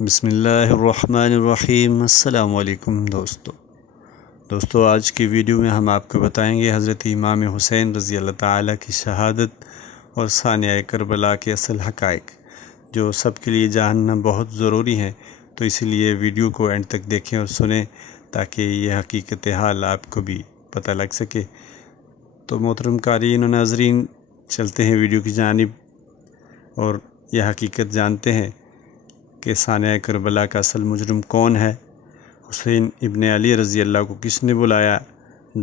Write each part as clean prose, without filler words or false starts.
بسم اللہ الرحمن الرحیم۔ السلام علیکم دوستو، آج کی ویڈیو میں ہم آپ کو بتائیں گے حضرت امام حسین رضی اللہ تعالیٰ کی شہادت اور ثانیہ کربلا کے اصل حقائق، جو سب کے لیے جاننا بہت ضروری ہے۔ تو اسی لیے ویڈیو کو اینڈ تک دیکھیں اور سنیں تاکہ یہ حقیقت حال آپ کو بھی پتہ لگ سکے۔ تو محترم قارئین و ناظرین، چلتے ہیں ویڈیو کی جانب اور یہ حقیقت جانتے ہیں کہ ثانیہ کربلا کا اصل مجرم کون ہے، حسین ابن علی رضی اللہ کو کس نے بلایا،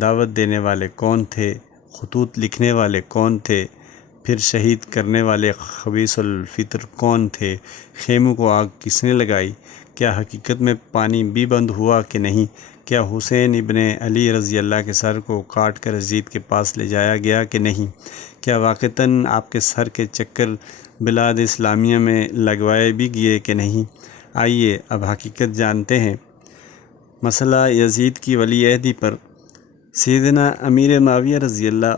دعوت دینے والے کون تھے، خطوط لکھنے والے کون تھے، پھر شہید کرنے والے خبیث الفطر کون تھے، خیموں کو آگ کس نے لگائی، کیا حقیقت میں پانی بھی بند ہوا کہ نہیں، کیا حسین ابن علی رضی اللہ کے سر کو کاٹ کر یزید کے پاس لے جایا گیا کہ نہیں، کیا واقعتاً آپ کے سر کے چکر بلاد اسلامیہ میں لگوائے بھی گئے کہ نہیں۔ آئیے اب حقیقت جانتے ہیں۔ مسئلہ یزید کی ولی عہدی پر سیدنا امیر معاویہ رضی اللہ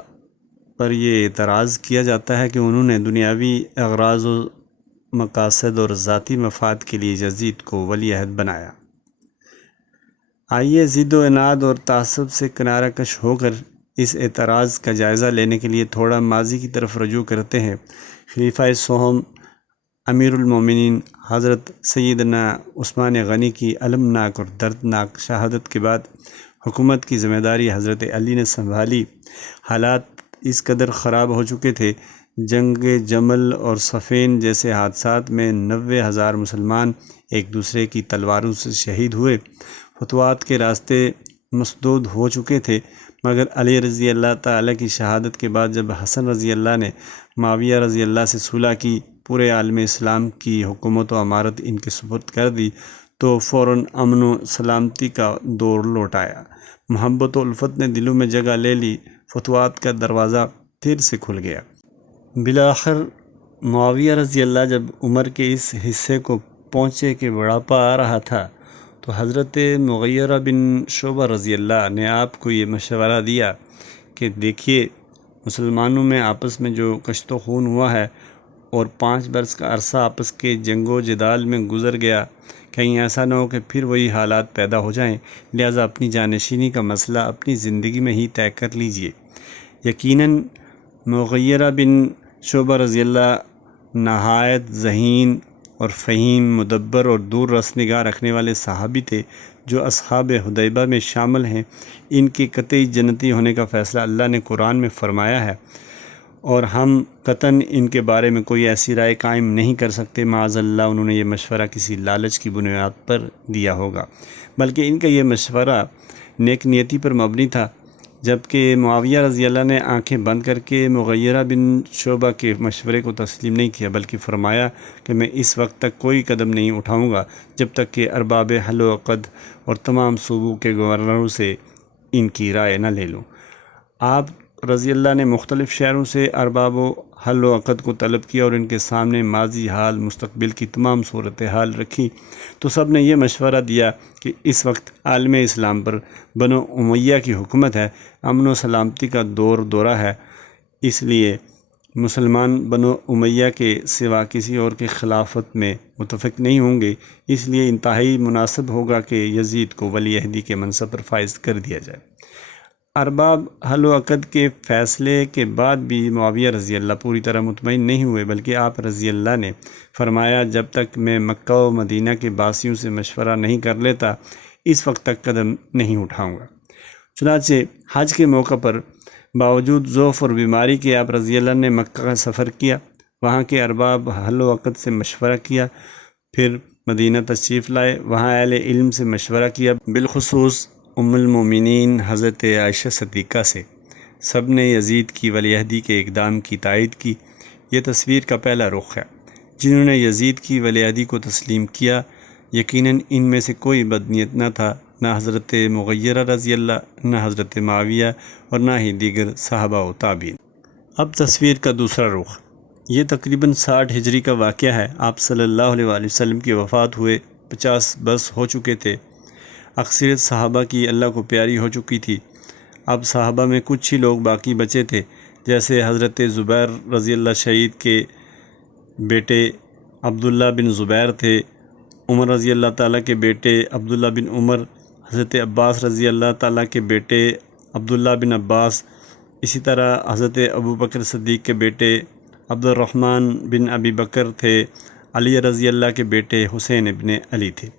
پر یہ اعتراض کیا جاتا ہے کہ انہوں نے دنیاوی اغراض و مقاصد اور ذاتی مفاد کے لیے یزید کو ولی عہد بنایا۔ آئیے ضد و عناد اور تعصب سے کنارہ کش ہو کر اس اعتراض کا جائزہ لینے کے لیے تھوڑا ماضی کی طرف رجوع کرتے ہیں۔ خلیفہ سوم امیر المومنین حضرت سیدنا عثمان غنی کی المناک اور دردناک شہادت کے بعد حکومت کی ذمہ داری حضرت علی نے سنبھالی۔ حالات اس قدر خراب ہو چکے تھے، جنگ جمل اور صفین جیسے حادثات میں 90,000 مسلمان ایک دوسرے کی تلواروں سے شہید ہوئے، فتوحات کے راستے مسدود ہو چکے تھے، مگر علی رضی اللہ تعالیٰ کی شہادت کے بعد جب حسن رضی اللہ نے معاویہ رضی اللہ سے صلح کی، پورے عالم اسلام کی حکومت و امارت ان کے سپرد کر دی، تو فوراً امن و سلامتی کا دور لوٹ آیا، محبت و الفت نے دلوں میں جگہ لے لی، فتوحات کا دروازہ پھر سے کھل گیا۔ بالآخر معاویہ رضی اللہ جب عمر کے اس حصے کو پہنچے کہ بڑھاپا آ رہا تھا، تو حضرت مغیرہ بن شعبہ رضی اللہ نے آپ کو یہ مشورہ دیا کہ دیکھیے، مسلمانوں میں آپس میں جو کشت و خون ہوا ہے اور 5 برس کا عرصہ آپس کے جنگ و جدال میں گزر گیا، کہیں ایسا نہ ہو کہ پھر وہی حالات پیدا ہو جائیں، لہذا اپنی جانشینی کا مسئلہ اپنی زندگی میں ہی طے کر لیجئے۔ یقیناً مغیرہ بن شعبہ رضی اللہ نہایت ذہین اور فہیم، مدبر اور دور رس نگاہ رکھنے والے صحابی تھے، جو اصحاب حدیبیہ میں شامل ہیں۔ ان کے قطعی جنتی ہونے کا فیصلہ اللہ نے قرآن میں فرمایا ہے، اور ہم قطعاً ان کے بارے میں کوئی ایسی رائے قائم نہیں کر سکتے۔ معاذ اللہ انہوں نے یہ مشورہ کسی لالچ کی بنیاد پر دیا ہوگا، بلکہ ان کا یہ مشورہ نیک نیتی پر مبنی تھا۔ جبکہ معاویہ رضی اللہ نے آنکھیں بند کر کے مغیرہ بن شعبہ کے مشورے کو تسلیم نہیں کیا، بلکہ فرمایا کہ میں اس وقت تک کوئی قدم نہیں اٹھاؤں گا جب تک کہ ارباب حل و عقد اور تمام صوبوں کے گورنروں سے ان کی رائے نہ لے لوں۔ آپ رضی اللہ نے مختلف شہروں سے ارباب و حل و عقد کو طلب کیا اور ان کے سامنے ماضی حال مستقبل کی تمام صورتحال رکھی، تو سب نے یہ مشورہ دیا کہ اس وقت عالم اسلام پر بنو امیہ کی حکومت ہے، امن و سلامتی کا دورہ ہے، اس لیے مسلمان بنو امیہ کے سوا کسی اور کے خلافت میں متفق نہیں ہوں گے، اس لیے انتہائی مناسب ہوگا کہ یزید کو ولی عہدی کے منصب پر فائز کر دیا جائے۔ ارباب حل و عقد کے فیصلے کے بعد بھی معاویہ رضی اللہ پوری طرح مطمئن نہیں ہوئے، بلکہ آپ رضی اللہ نے فرمایا جب تک میں مکہ و مدینہ کے باسیوں سے مشورہ نہیں کر لیتا، اس وقت تک قدم نہیں اٹھاؤں گا۔ چنانچہ حج کے موقع پر باوجود ضعف اور بیماری کے آپ رضی اللہ نے مکہ کا سفر کیا، وہاں کے ارباب حل و عقد سے مشورہ کیا، پھر مدینہ تشریف لائے، وہاں اہل علم سے مشورہ کیا، بالخصوص ام المومنین حضرت عائشہ صدیقہ سے۔ سب نے یزید کی ولی عہدی کے اقدام کی تائید کی۔ یہ تصویر کا پہلا رخ ہے۔ جنہوں نے یزید کی ولی عہدی کو تسلیم کیا، یقیناً ان میں سے کوئی بدنیت نہ تھا، نہ حضرت مغیرہ رضی اللہ، نہ حضرت معاویہ، اور نہ ہی دیگر صحابہ و تابعین۔ اب تصویر کا دوسرا رخ۔ یہ تقریباً 60 ہجری کا واقعہ ہے۔ آپ صلی اللہ علیہ وآلہ وسلم کی وفات ہوئے 50 برس ہو چکے تھے۔ اکثریت صحابہ کی اللہ کو پیاری ہو چکی تھی۔ اب صحابہ میں کچھ ہی لوگ باقی بچے تھے، جیسے حضرت زبیر رضی اللہ شہید کے بیٹے عبداللہ بن زبیر تھے، عمر رضی اللہ تعالیٰ کے بیٹے عبداللہ بن عمر، حضرت عباس رضی اللہ تعالیٰ کے بیٹے عبداللہ بن عباس، اسی طرح حضرت ابو بکر صدیق کے بیٹے عبد الرحمن بن ابی بکر تھے، علی رضی اللہ کے بیٹے حسین ابن علی تھے۔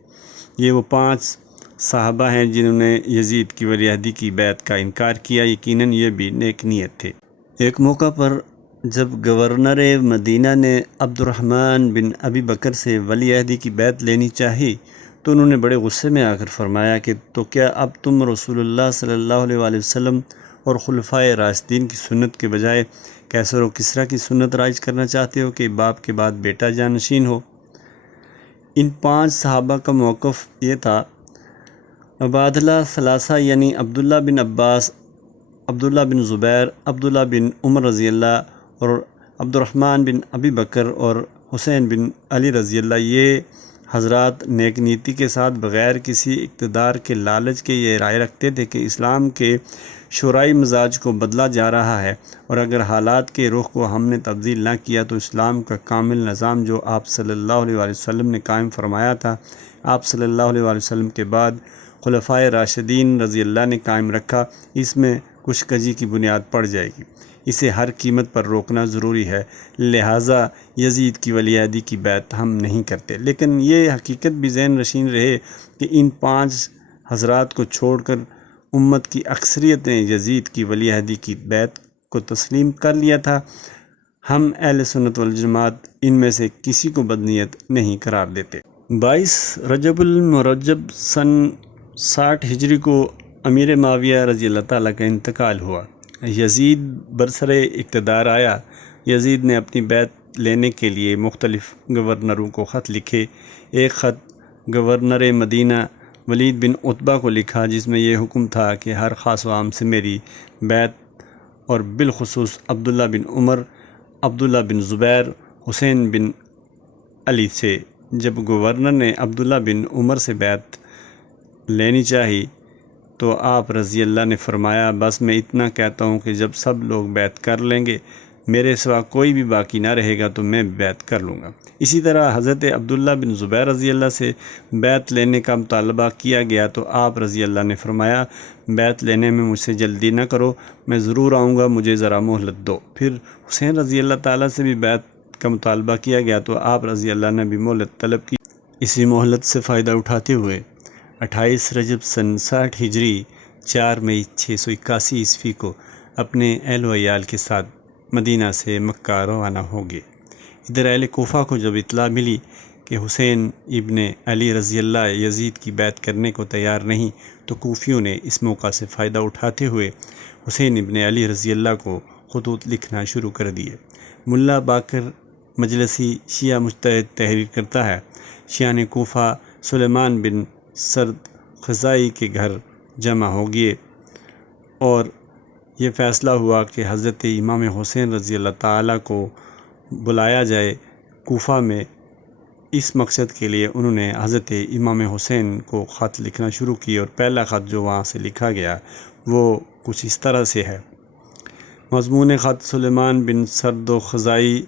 یہ وہ 5 صحابہ ہیں جنہوں نے یزید کی ولی عہدی کی بیعت کا انکار کیا۔ یقیناً یہ بھی نیک نیت تھے۔ ایک موقع پر جب گورنر مدینہ نے عبد الرحمن بن ابی بکر سے ولی عہدی کی بیعت لینی چاہی تو انہوں نے بڑے غصے میں آ کر فرمایا کہ تو کیا اب تم رسول اللہ صلی اللہ علیہ وآلہ وسلم اور خلفائے راشدین کی سنت کے بجائے کیسر و کسریٰ کی سنت رائج کرنا چاہتے ہو کہ باپ کے بعد بیٹا جانشین ہو؟ ان 5 صحابہ کا موقف یہ تھا۔ عبادلہ ثلاثہ یعنی عبداللہ بن عباس، عبداللہ بن زبیر، عبداللہ بن عمر رضی اللہ اور عبد الرحمن بن ابی بکر اور حسین بن علی رضی اللہ، یہ حضرات نیک نیتی کے ساتھ بغیر کسی اقتدار کے لالچ کے یہ رائے رکھتے تھے کہ اسلام کے شورائی مزاج کو بدلا جا رہا ہے، اور اگر حالات کے رخ کو ہم نے تبدیل نہ کیا تو اسلام کا کامل نظام جو آپ صلی اللہ علیہ وآلہ وسلم نے قائم فرمایا تھا، آپ صلی اللہ علیہ وآلہ وسلم کے بعد خلفائے راشدین رضی اللہ نے قائم رکھا، اس میں کشکجی کی بنیاد پڑ جائے گی۔ اسے ہر قیمت پر روکنا ضروری ہے، لہٰذا یزید کی ولی عہدی کی بیعت ہم نہیں کرتے۔ لیکن یہ حقیقت بھی ذہن نشین رہے کہ ان 5 حضرات کو چھوڑ کر امت کی اکثریت نے یزید کی ولی عہدی کی بیعت کو تسلیم کر لیا تھا۔ ہم اہل سنت والجماعت ان میں سے کسی کو بدنیت نہیں قرار دیتے۔ 22 رجب المرجب سن 60 ہجری کو امیر معاویہ رضی اللہ تعالیٰ کا انتقال ہوا۔ یزید برسر اقتدار آیا۔ یزید نے اپنی بیعت لینے کے لیے مختلف گورنروں کو خط لکھے۔ ایک خط گورنر مدینہ ولید بن عتبہ کو لکھا جس میں یہ حکم تھا کہ ہر خاص و عام سے میری بیعت، اور بالخصوص عبداللہ بن عمر، عبداللہ بن زبیر، حسین بن علی سے۔ جب گورنر نے عبداللہ بن عمر سے بیعت لینی چاہی تو آپ رضی اللہ نے فرمایا، بس میں اتنا کہتا ہوں کہ جب سب لوگ بیعت کر لیں گے، میرے سوا کوئی بھی باقی نہ رہے گا تو میں بیعت کر لوں گا۔ اسی طرح حضرت عبداللہ بن زبیر رضی اللہ سے بیعت لینے کا مطالبہ کیا گیا تو آپ رضی اللہ نے فرمایا، بیعت لینے میں مجھ سے جلدی نہ کرو، میں ضرور آؤں گا، مجھے ذرا مہلت دو۔ پھر حسین رضی اللہ تعالیٰ سے بھی بیعت کا مطالبہ کیا گیا تو آپ رضی اللہ نے بھی مہلت طلب کی۔ اسی مہلت سے فائدہ اٹھاتے ہوئے 28 رجب سن 60 ہجری 4 مئی 681 عیسوی کو اپنے اہل و عیال کے ساتھ مدینہ سے مکہ روانہ ہو گئے۔ ادھر اہل کوفہ کو جب اطلاع ملی کہ حسین ابن علی رضی اللہ یزید کی بیعت کرنے کو تیار نہیں تو کوفیوں نے اس موقع سے فائدہ اٹھاتے ہوئے حسین ابن علی رضی اللہ کو خطوط لکھنا شروع کر دیے۔ ملا باقر مجلسی شیعہ مجتہد تحریر کرتا ہے، شیعان کوفہ سلیمان بن سرد خزائی کے گھر جمع ہو گئے اور یہ فیصلہ ہوا کہ حضرت امام حسین رضی اللہ تعالیٰ کو بلایا جائے کوفہ میں۔ اس مقصد کے لیے انہوں نے حضرت امام حسین کو خط لکھنا شروع کی، اور پہلا خط جو وہاں سے لکھا گیا وہ کچھ اس طرح سے ہے۔ مضمون خط: سلیمان بن سرد و خزائی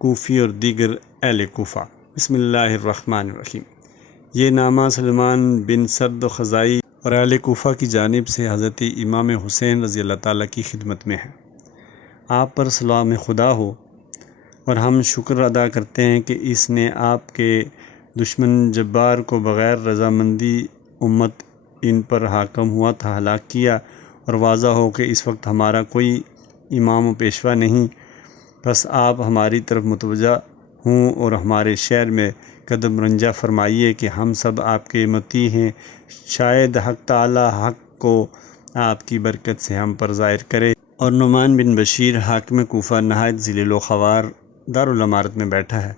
کوفی اور دیگر اہل کوفہ۔ بسم اللہ الرحمن الرحیم۔ یہ نامہ سلیمان بن سرد و خزائی اور اہل کوفہ کی جانب سے حضرت امام حسین رضی اللہ تعالیٰ کی خدمت میں ہے۔ آپ پر سلام خدا ہو، اور ہم شکر ادا کرتے ہیں کہ اس نے آپ کے دشمن جبار کو بغیر رضامندی امت ان پر حاکم ہوا تھا ہلاک کیا، اور واضح ہو کہ اس وقت ہمارا کوئی امام و پیشوا نہیں، بس آپ ہماری طرف متوجہ ہوں اور ہمارے شہر میں قدم رنجہ فرمائیے کہ ہم سب آپ کے مطیع ہیں، شاید حق تعالی حق کو آپ کی برکت سے ہم پر ظاہر کرے۔ اور نعمان بن بشیر حاکم کوفہ نہایت ذلیل و خوار دارالامارت میں بیٹھا ہے،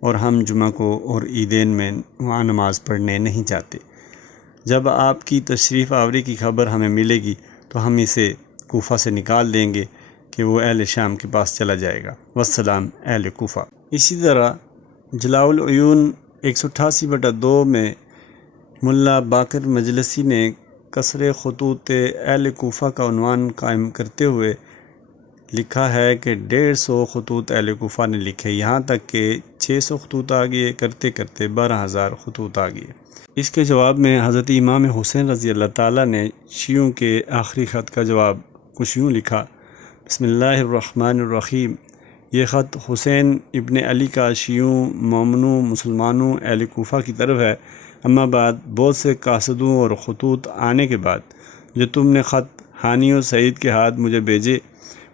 اور ہم جمعہ کو اور عیدین میں وہاں نماز پڑھنے نہیں جاتے۔ جب آپ کی تشریف آوری کی خبر ہمیں ملے گی تو ہم اسے کوفہ سے نکال دیں گے کہ وہ اہل شام کے پاس چلا جائے گا۔ والسلام اہل کوفہ۔ اسی طرح جلاء العیون 188/2 میں ملا باقر مجلسی نے کسر خطوط اہل کوفہ کا عنوان قائم کرتے ہوئے لکھا ہے کہ 150 خطوط اہل کوفہ نے لکھے، یہاں تک کہ 600 خطوط آ گئے، کرتے کرتے 12,000 خطوط آ گئے۔ اس کے جواب میں حضرت امام حسین رضی اللہ تعالیٰ نے شیعوں کے آخری خط کا جواب کچھ یوں لکھا: بسم اللہ الرحمن الرحیم۔ یہ خط حسین ابن علی کا شیعوں، مومنوں، مسلمانوں، اہل کوفہ کی طرف ہے۔ اما بعد، بہت سے قاصدوں اور خطوط آنے کے بعد جو تم نے خط ہانی و سعید کے ہاتھ مجھے بھیجے،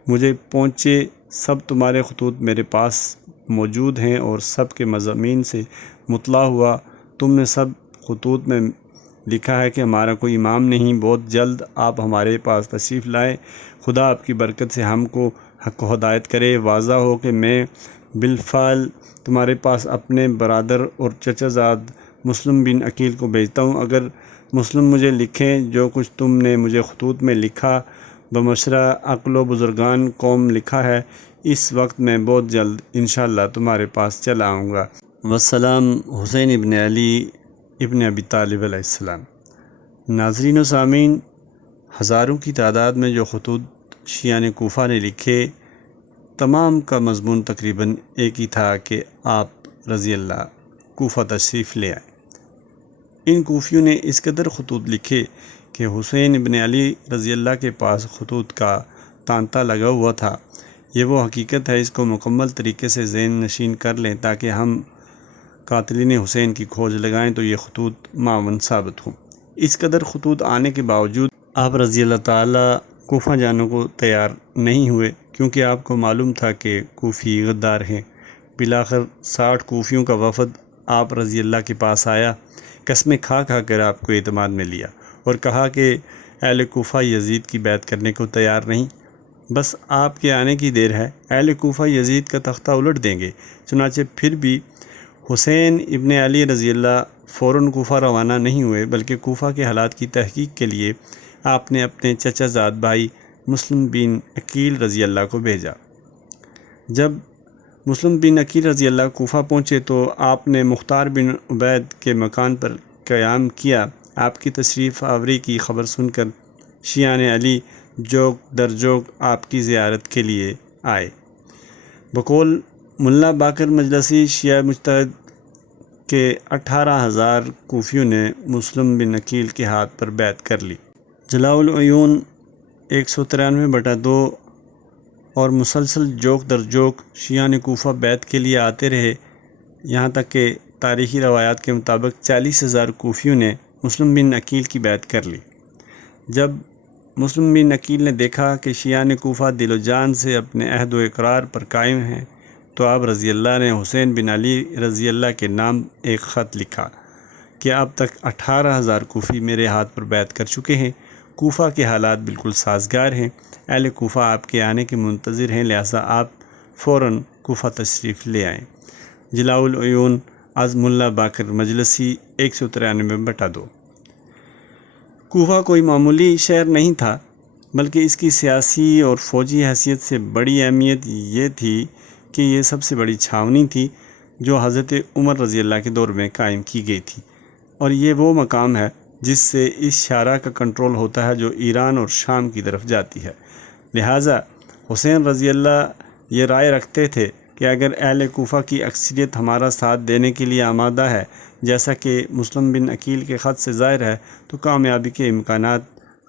مجھے پہنچے، سب تمہارے خطوط میرے پاس موجود ہیں اور سب کے مضامین سے مطلع ہوا۔ تم نے سب خطوط میں لکھا ہے کہ ہمارا کوئی امام نہیں، بہت جلد آپ ہمارے پاس تشریف لائیں، خدا آپ کی برکت سے ہم کو حق و ہدایت کرے۔ واضح ہو کہ میں بالفعل تمہارے پاس اپنے برادر اور چچا زاد مسلم بن عقیل کو بھیجتا ہوں۔ اگر مسلم مجھے لکھیں جو کچھ تم نے مجھے خطوط میں لکھا، بمشورہ عقل و بزرگان قوم لکھا ہے، اس وقت میں بہت جلد انشاءاللہ تمہارے پاس چلا آؤں گا۔ والسلام، حسین ابن علی ابن ابی طالب علیہ السلام۔ ناظرین و سامعین، ہزاروں کی تعداد میں جو خطوط شیعہ نے کوفہ نے لکھے، تمام کا مضمون تقریباً ایک ہی تھا کہ آپ رضی اللہ کوفہ تشریف لے آئیں۔ ان کوفیوں نے اس قدر خطوط لکھے کہ حسین ابن علی رضی اللہ کے پاس خطوط کا تانتا لگا ہوا تھا۔ یہ وہ حقیقت ہے، اس کو مکمل طریقے سے ذہن نشین کر لیں تاکہ ہم قاتلین حسین کی کھوج لگائیں تو یہ خطوط معاون ثابت ہوں۔ اس قدر خطوط آنے کے باوجود آپ رضی اللہ تعالیٰ کوفہ جانے کو تیار نہیں ہوئے، کیونکہ آپ کو معلوم تھا کہ کوفی غدار ہیں۔ بالآخر 60 کوفیوں کا وفد آپ رضی اللہ کے پاس آیا، قسمیں کھا کھا کر آپ کو اعتماد میں لیا اور کہا کہ اہل کوفہ یزید کی بیعت کرنے کو تیار نہیں، بس آپ کے آنے کی دیر ہے، اہل کوفہ یزید کا تختہ الٹ دیں گے۔ چنانچہ پھر بھی حسین ابن علی رضی اللہ فوراً کوفہ روانہ نہیں ہوئے، بلکہ کوفہ کے حالات کی تحقیق کے لیے آپ نے اپنے چچا زاد بھائی مسلم بن عقیل رضی اللہ کو بھیجا۔ جب مسلم بن عقیل رضی اللہ کوفہ پہنچے تو آپ نے مختار بن عبید کے مکان پر قیام کیا۔ آپ کی تشریف آوری کی خبر سن کر شیعان علی جوک در جوک آپ کی زیارت کے لیے آئے۔ بقول ملا باقر مجلسی شیعہ مجتہد کے 18,000 کوفیوں نے مسلم بن عقیل کے ہاتھ پر بیعت کر لی۔ جلاء العیون 193/2 اور مسلسل جوک در جوک شیعان کوفہ بیعت کے لیے آتے رہے، یہاں تک کہ تاریخی روایات کے مطابق 40,000 کوفیوں نے مسلم بن عقیل کی بیعت کر لی۔ جب مسلم بن عقیل نے دیکھا کہ شیعان کوفہ دل و جان سے اپنے عہد و اقرار پر قائم ہیں، تو آپ رضی اللہ نے حسین بن علی رضی اللہ کے نام ایک خط لکھا کہ اب تک 18,000 کوفی میرے ہاتھ پر بیعت کر چکے ہیں، کوفہ کے حالات بالکل سازگار ہیں، اہل کوفہ آپ کے آنے کے منتظر ہیں، لہٰذا آپ فوراً کوفہ تشریف لے آئیں۔ جلاء العیون از ملا باقر مجلسی 193/2۔ کوفہ کوئی معمولی شہر نہیں تھا، بلکہ اس کی سیاسی اور فوجی حیثیت سے بڑی اہمیت یہ تھی کہ یہ سب سے بڑی چھاونی تھی جو حضرت عمر رضی اللہ کے دور میں قائم کی گئی تھی، اور یہ وہ مقام ہے جس سے اس شارع کا کنٹرول ہوتا ہے جو ایران اور شام کی طرف جاتی ہے۔ لہٰذا حسین رضی اللہ یہ رائے رکھتے تھے کہ اگر اہل کوفہ کی اکثریت ہمارا ساتھ دینے کے لیے آمادہ ہے، جیسا کہ مسلم بن عقیل کے خط سے ظاہر ہے، تو کامیابی کے امکانات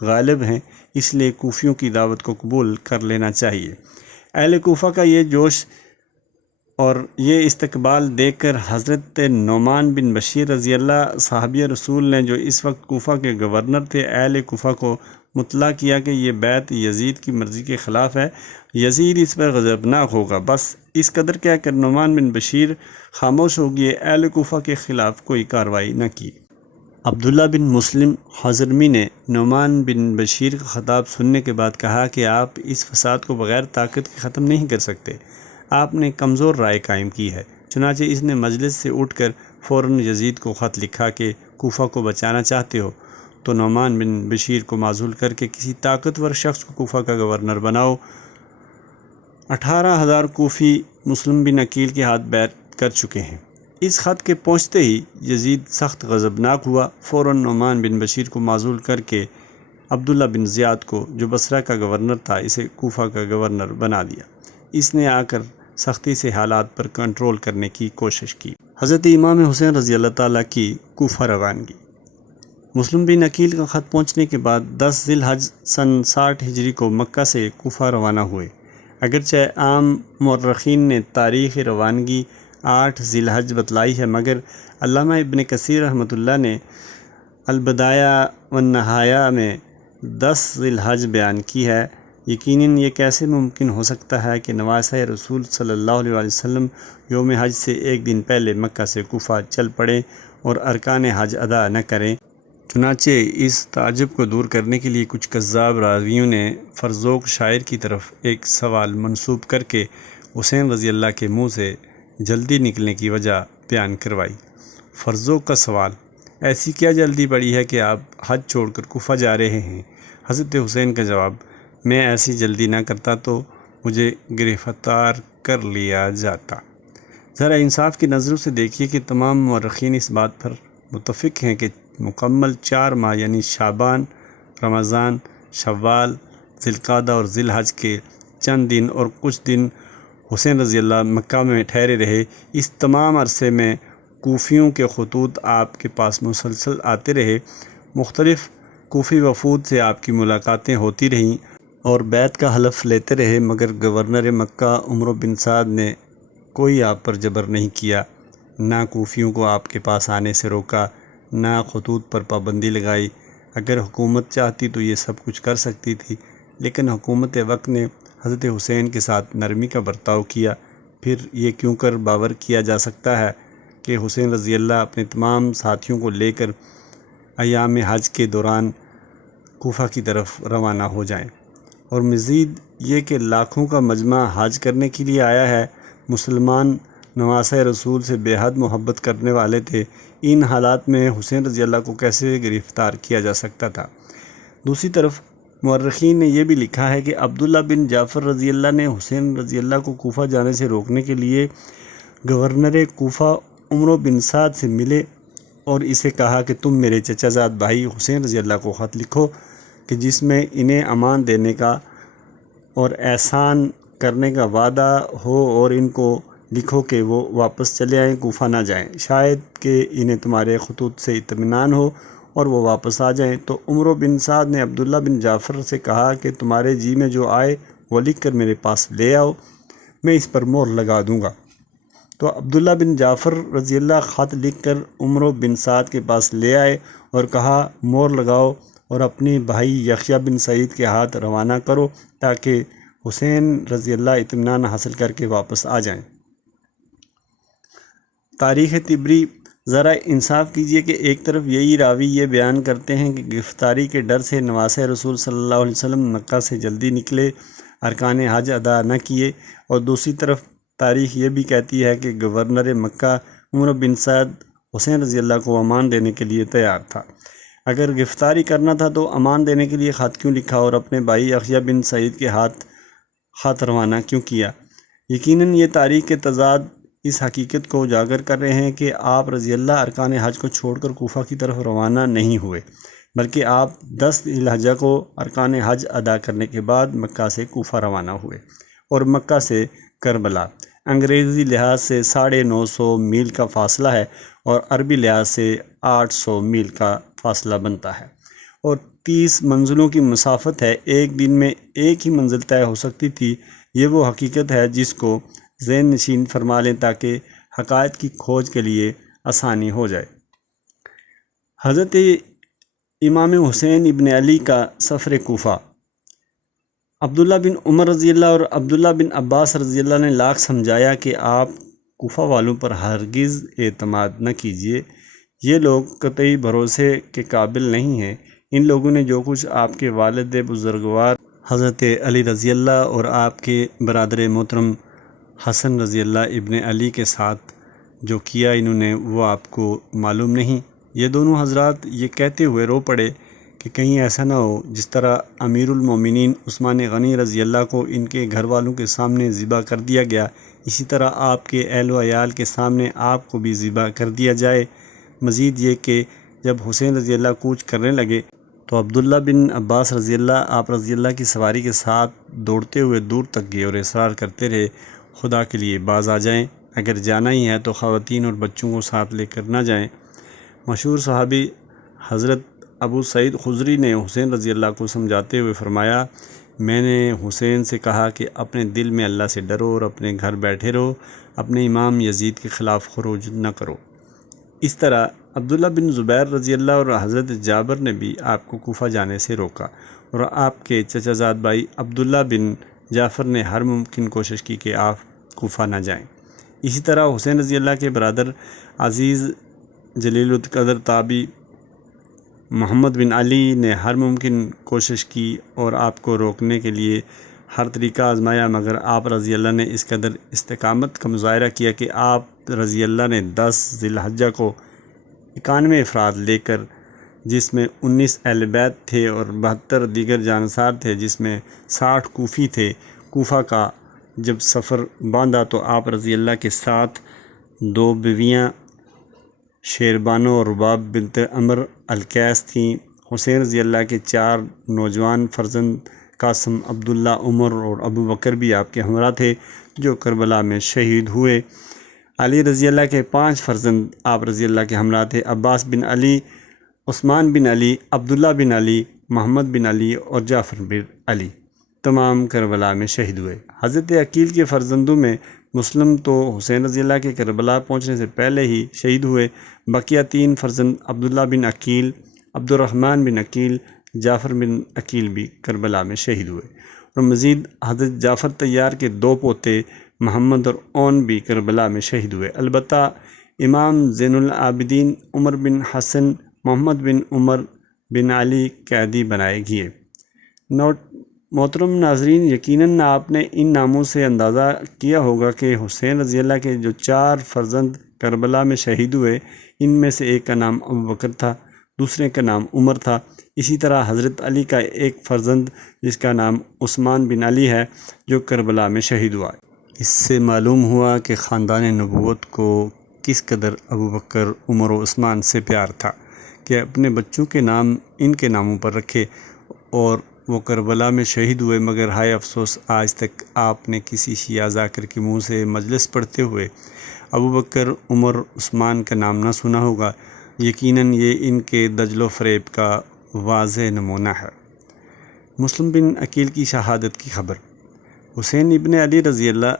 غالب ہیں، اس لیے کوفیوں کی دعوت کو قبول کر لینا چاہیے۔ اہل کوفہ کا یہ جوش اور یہ استقبال دیکھ کر حضرت نعمان بن بشیر رضی اللہ صحابی رسول نے، جو اس وقت کوفہ کے گورنر تھے، اہل کوفہ کو مطلع کیا کہ یہ بیعت یزید کی مرضی کے خلاف ہے، یزید اس پر غضبناک ہوگا۔ بس اس قدر کہہ کر نعمان بن بشیر خاموش ہو گئے، اہل کوفہ کے خلاف کوئی کارروائی نہ کی۔ عبداللہ بن مسلم حضرمی نے نعمان بن بشیر کا خطاب سننے کے بعد کہا کہ آپ اس فساد کو بغیر طاقت کے ختم نہیں کر سکتے، آپ نے کمزور رائے قائم کی ہے۔ چنانچہ اس نے مجلس سے اٹھ کر فوراً یزید کو خط لکھا کہ کوفہ کو بچانا چاہتے ہو تو نعمان بن بشیر کو معزول کر کے کسی طاقتور شخص کو کوفہ کا گورنر بناؤ۔ 18,000 کوفی مسلم بن عقیل کے ہاتھ بیعت کر چکے ہیں۔ اس خط کے پہنچتے ہی یزید سخت غضبناک ہوا، فوراً نعمان بن بشیر کو معزول کر کے عبداللہ بن زیاد کو، جو بصرہ کا گورنر تھا، اسے کوفہ کا گورنر بنا دیا۔ اس نے آ کر سختی سے حالات پر کنٹرول کرنے کی کوشش کی۔ حضرت امام حسین رضی اللہ تعالیٰ کی کوفہ روانگی۔ مسلم بن عقیل کا خط پہنچنے کے بعد 10 ذی الحج سن 60 ہجری کو مکہ سے کوفہ روانہ ہوئے۔ اگرچہ عام مورخین نے تاریخ روانگی 8 ذی الحج بتلائی ہے، مگر علامہ ابن کثیر رحمۃ اللہ نے البدایہ والنہایہ میں 10 ذی الحج بیان کی ہے۔ یقیناً یہ کیسے ممکن ہو سکتا ہے کہ نواسۂ رسول صلی اللہ علیہ وسلم یوم حج سے ایک دن پہلے مکہ سے کوفہ چل پڑیں اور ارکان حج ادا نہ کریں؟ چنانچہ اس تعجب کو دور کرنے کے لیے کچھ کذاب راویوں نے فرزوق شاعر کی طرف ایک سوال منسوب کر کے حسین رضی اللہ کے منہ سے جلدی نکلنے کی وجہ بیان کروائی۔ فرزوق کا سوال: ایسی کیا جلدی پڑی ہے کہ آپ حج چھوڑ کر کوفہ جا رہے ہیں؟ حضرت حسین کا جواب: میں ایسی جلدی نہ کرتا تو مجھے گرفتار کر لیا جاتا۔ ذرا انصاف کی نظروں سے دیکھیے کہ تمام مورخین اس بات پر متفق ہیں کہ مکمل 4 ماہ یعنی شعبان، رمضان، شوال، ذی القعدہ اور ذی الحج کے چند دن اور کچھ دن حسین رضی اللہ مکہ میں ٹھہرے رہے۔ اس تمام عرصے میں کوفیوں کے خطوط آپ کے پاس مسلسل آتے رہے، مختلف کوفی وفود سے آپ کی ملاقاتیں ہوتی رہیں اور بیعت کا حلف لیتے رہے، مگر گورنر مکہ عمرو بن سعد نے کوئی آپ پر جبر نہیں کیا، نہ کوفیوں کو آپ کے پاس آنے سے روکا، نہ خطوط پر پابندی لگائی۔ اگر حکومت چاہتی تو یہ سب کچھ کر سکتی تھی، لیکن حکومت وقت نے حضرت حسین کے ساتھ نرمی کا برتاؤ کیا۔ پھر یہ کیوں کر باور کیا جا سکتا ہے کہ حسین رضی اللہ اپنے تمام ساتھیوں کو لے کر ایام حج کے دوران کوفہ کی طرف روانہ ہو جائیں، اور مزید یہ کہ لاکھوں کا مجمع حج کرنے کے لیے آیا ہے۔ مسلمان نواسۂ رسول سے بے حد محبت کرنے والے تھے، ان حالات میں حسین رضی اللہ کو کیسے گرفتار کیا جا سکتا تھا؟ دوسری طرف مورخین نے یہ بھی لکھا ہے کہ عبداللہ بن جعفر رضی اللہ نے حسین رضی اللہ کو کوفہ جانے سے روکنے کے لیے گورنر کوفہ عمرو بن سعد سے ملے اور اسے کہا کہ تم میرے چچا زاد بھائی حسین رضی اللہ کو خط لکھو کہ جس میں انہیں امان دینے کا اور احسان کرنے کا وعدہ ہو، اور ان کو لکھو کہ وہ واپس چلے آئیں، کوفہ نہ جائیں، شاید کہ انہیں تمہارے خطوط سے اطمینان ہو اور وہ واپس آ جائیں۔ تو عمرو بن سعد نے عبداللہ بن جعفر سے کہا کہ تمہارے جی میں جو آئے وہ لکھ کر میرے پاس لے آؤ، میں اس پر مہر لگا دوں گا۔ تو عبداللہ بن جعفر رضی اللہ خط لکھ کر عمرو بن سعد کے پاس لے آئے اور کہا مہر لگاؤ اور اپنے بھائی یحییٰ بن سعید کے ہاتھ روانہ کرو تاکہ حسین رضی اللہ اطمینان حاصل کر کے واپس آ جائیں۔ تاریخ طبری: ذرا انصاف کیجئے کہ ایک طرف یہی راوی یہ بیان کرتے ہیں کہ گرفتاری کے ڈر سے نواسۂ رسول صلی اللہ علیہ وسلم مکہ سے جلدی نکلے، ارکان حج ادا نہ کیے، اور دوسری طرف تاریخ یہ بھی کہتی ہے کہ گورنر مکہ عمرو بن سعد حسین رضی اللہ کو امان دینے کے لیے تیار تھا۔ اگر گرفتاری کرنا تھا تو امان دینے کے لیے خط کیوں لکھا اور اپنے بھائی یحییٰ بن سعید کے ہاتھ خط روانہ کیوں کیا؟ یقیناً یہ تاریخ کے تضاد اس حقیقت کو اجاگر کر رہے ہیں کہ آپ رضی اللہ ارکان حج کو چھوڑ کر کوفہ کی طرف روانہ نہیں ہوئے، بلکہ آپ 10 ذی الحجہ کو ارکان حج ادا کرنے کے بعد مکہ سے کوفہ روانہ ہوئے، اور مکہ سے کربلا انگریزی لحاظ سے 950 میل کا فاصلہ ہے اور عربی لحاظ سے 800 میل کا فاصلہ بنتا ہے، اور 30 منزلوں کی مسافت ہے۔ ایک دن میں ایک ہی منزل طے ہو سکتی تھی۔ یہ وہ حقیقت ہے جس کو ذہن نشین فرما لیں تاکہ حقائق کی کھوج کے لیے آسانی ہو جائے۔ حضرت امام حسین ابن علی کا سفر کوفہ۔ عبداللہ بن عمر رضی اللہ اور عبداللہ بن عباس رضی اللہ نے لاکھ سمجھایا کہ آپ کوفہ والوں پر ہرگز اعتماد نہ کیجیے، یہ لوگ قطعی بھروسے کے قابل نہیں ہیں۔ ان لوگوں نے جو کچھ آپ کے والد بزرگوار حضرت علی رضی اللہ اور آپ کے برادر محترم حسن رضی اللہ ابن علی کے ساتھ جو کیا، انہوں نے وہ آپ کو معلوم نہیں؟ یہ دونوں حضرات یہ کہتے ہوئے رو پڑے کہ کہیں ایسا نہ ہو جس طرح امیر المومنین عثمان غنی رضی اللہ کو ان کے گھر والوں کے سامنے ذبح کر دیا گیا، اسی طرح آپ کے اہل و عیال کے سامنے آپ کو بھی ذبح کر دیا جائے۔ مزید یہ کہ جب حسین رضی اللہ کوچ کرنے لگے تو عبداللہ بن عباس رضی اللہ آپ رضی اللہ کی سواری کے ساتھ دوڑتے ہوئے دور تک گئے اور اصرار کرتے رہے، خدا کے لیے باز آ جائیں، اگر جانا ہی ہے تو خواتین اور بچوں کو ساتھ لے کر نہ جائیں۔ مشہور صحابی حضرت ابو سعید خضری نے حسین رضی اللہ کو سمجھاتے ہوئے فرمایا، میں نے حسین سے کہا کہ اپنے دل میں اللہ سے ڈرو اور اپنے گھر بیٹھے رہو، اپنے امام یزید کے خلاف خروج نہ کرو۔ اس طرح عبداللہ بن زبیر رضی اللہ اور حضرت جابر نے بھی آپ کو کوفہ جانے سے روکا، اور آپ کے چچا زاد بھائی عبداللہ بن جعفر نے ہر ممکن کوشش کی کہ آپ کوفہ نہ جائیں۔ اسی طرح حسین رضی اللہ کے برادر عزیز جلیل القدر تابعی محمد بن علی نے ہر ممکن کوشش کی اور آپ کو روکنے کے لیے ہر طریقہ آزمایا، مگر آپ رضی اللہ نے اس قدر استقامت کا مظاہرہ کیا کہ آپ رضی اللہ نے 10 ذی الحجہ کو 91 افراد لے کر، جس میں 19 اہل بیت تھے اور 72 دیگر جانصار تھے، جس میں 60 کوفی تھے، کوفہ کا جب سفر باندھا تو آپ رضی اللہ کے ساتھ 2 بیویاں شیربانو اور رباب بنت عمر القیس تھیں۔ حسین رضی اللہ کے 4 نوجوان فرزند قاسم، عبداللہ، عمر اور ابو بکر بھی آپ کے ہمراہ تھے، جو کربلا میں شہید ہوئے۔ علی رضی اللہ کے 5 فرزند آپ رضی اللہ کے ہمراہ تھے، عباس بن علی، عثمان بن علی، عبداللہ بن علی، محمد بن علی اور جعفر بن علی، تمام کربلا میں شہید ہوئے۔ حضرت عقیل کے فرزندوں میں مسلم تو حسین رضی اللہ کے کربلا پہنچنے سے پہلے ہی شہید ہوئے، بقیہ 3 فرزند عبداللہ بن عقیل، عبد الرحمن بن عقیل، جعفر بن عقیل بھی کربلا میں شہید ہوئے، اور مزید حضرت جعفر طیار کے 2 پوتے محمد اور اون بھی کربلا میں شہید ہوئے۔ البتہ امام زین العابدین عمر بن حسن، محمد بن عمر بن علی قیدی بنائے گئے۔ محترم ناظرین، یقیناً آپ نے ان ناموں سے اندازہ کیا ہوگا کہ حسین رضی اللہ کے جو 4 فرزند کربلا میں شہید ہوئے، ان میں سے ایک کا نام ابو بکر تھا، دوسرے کا نام عمر تھا۔ اسی طرح حضرت علی کا ایک فرزند جس کا نام عثمان بن علی ہے، جو کربلا میں شہید ہوا۔ اس سے معلوم ہوا کہ خاندان نبوت کو کس قدر ابو بکر، عمر و عثمان سے پیار تھا کہ اپنے بچوں کے نام ان کے ناموں پر رکھے، اور وہ کربلا میں شہید ہوئے۔ مگر ہائے افسوس، آج تک آپ نے کسی شیعہ ذاکر کے منہ سے مجلس پڑھتے ہوئے ابو بکر، عمر، عثمان کا نام نہ سنا ہوگا۔ یقیناً یہ ان کے دجل و فریب کا واضح نمونہ ہے۔ مسلم بن عقیل کی شہادت کی خبر۔ حسین ابن علی رضی اللہ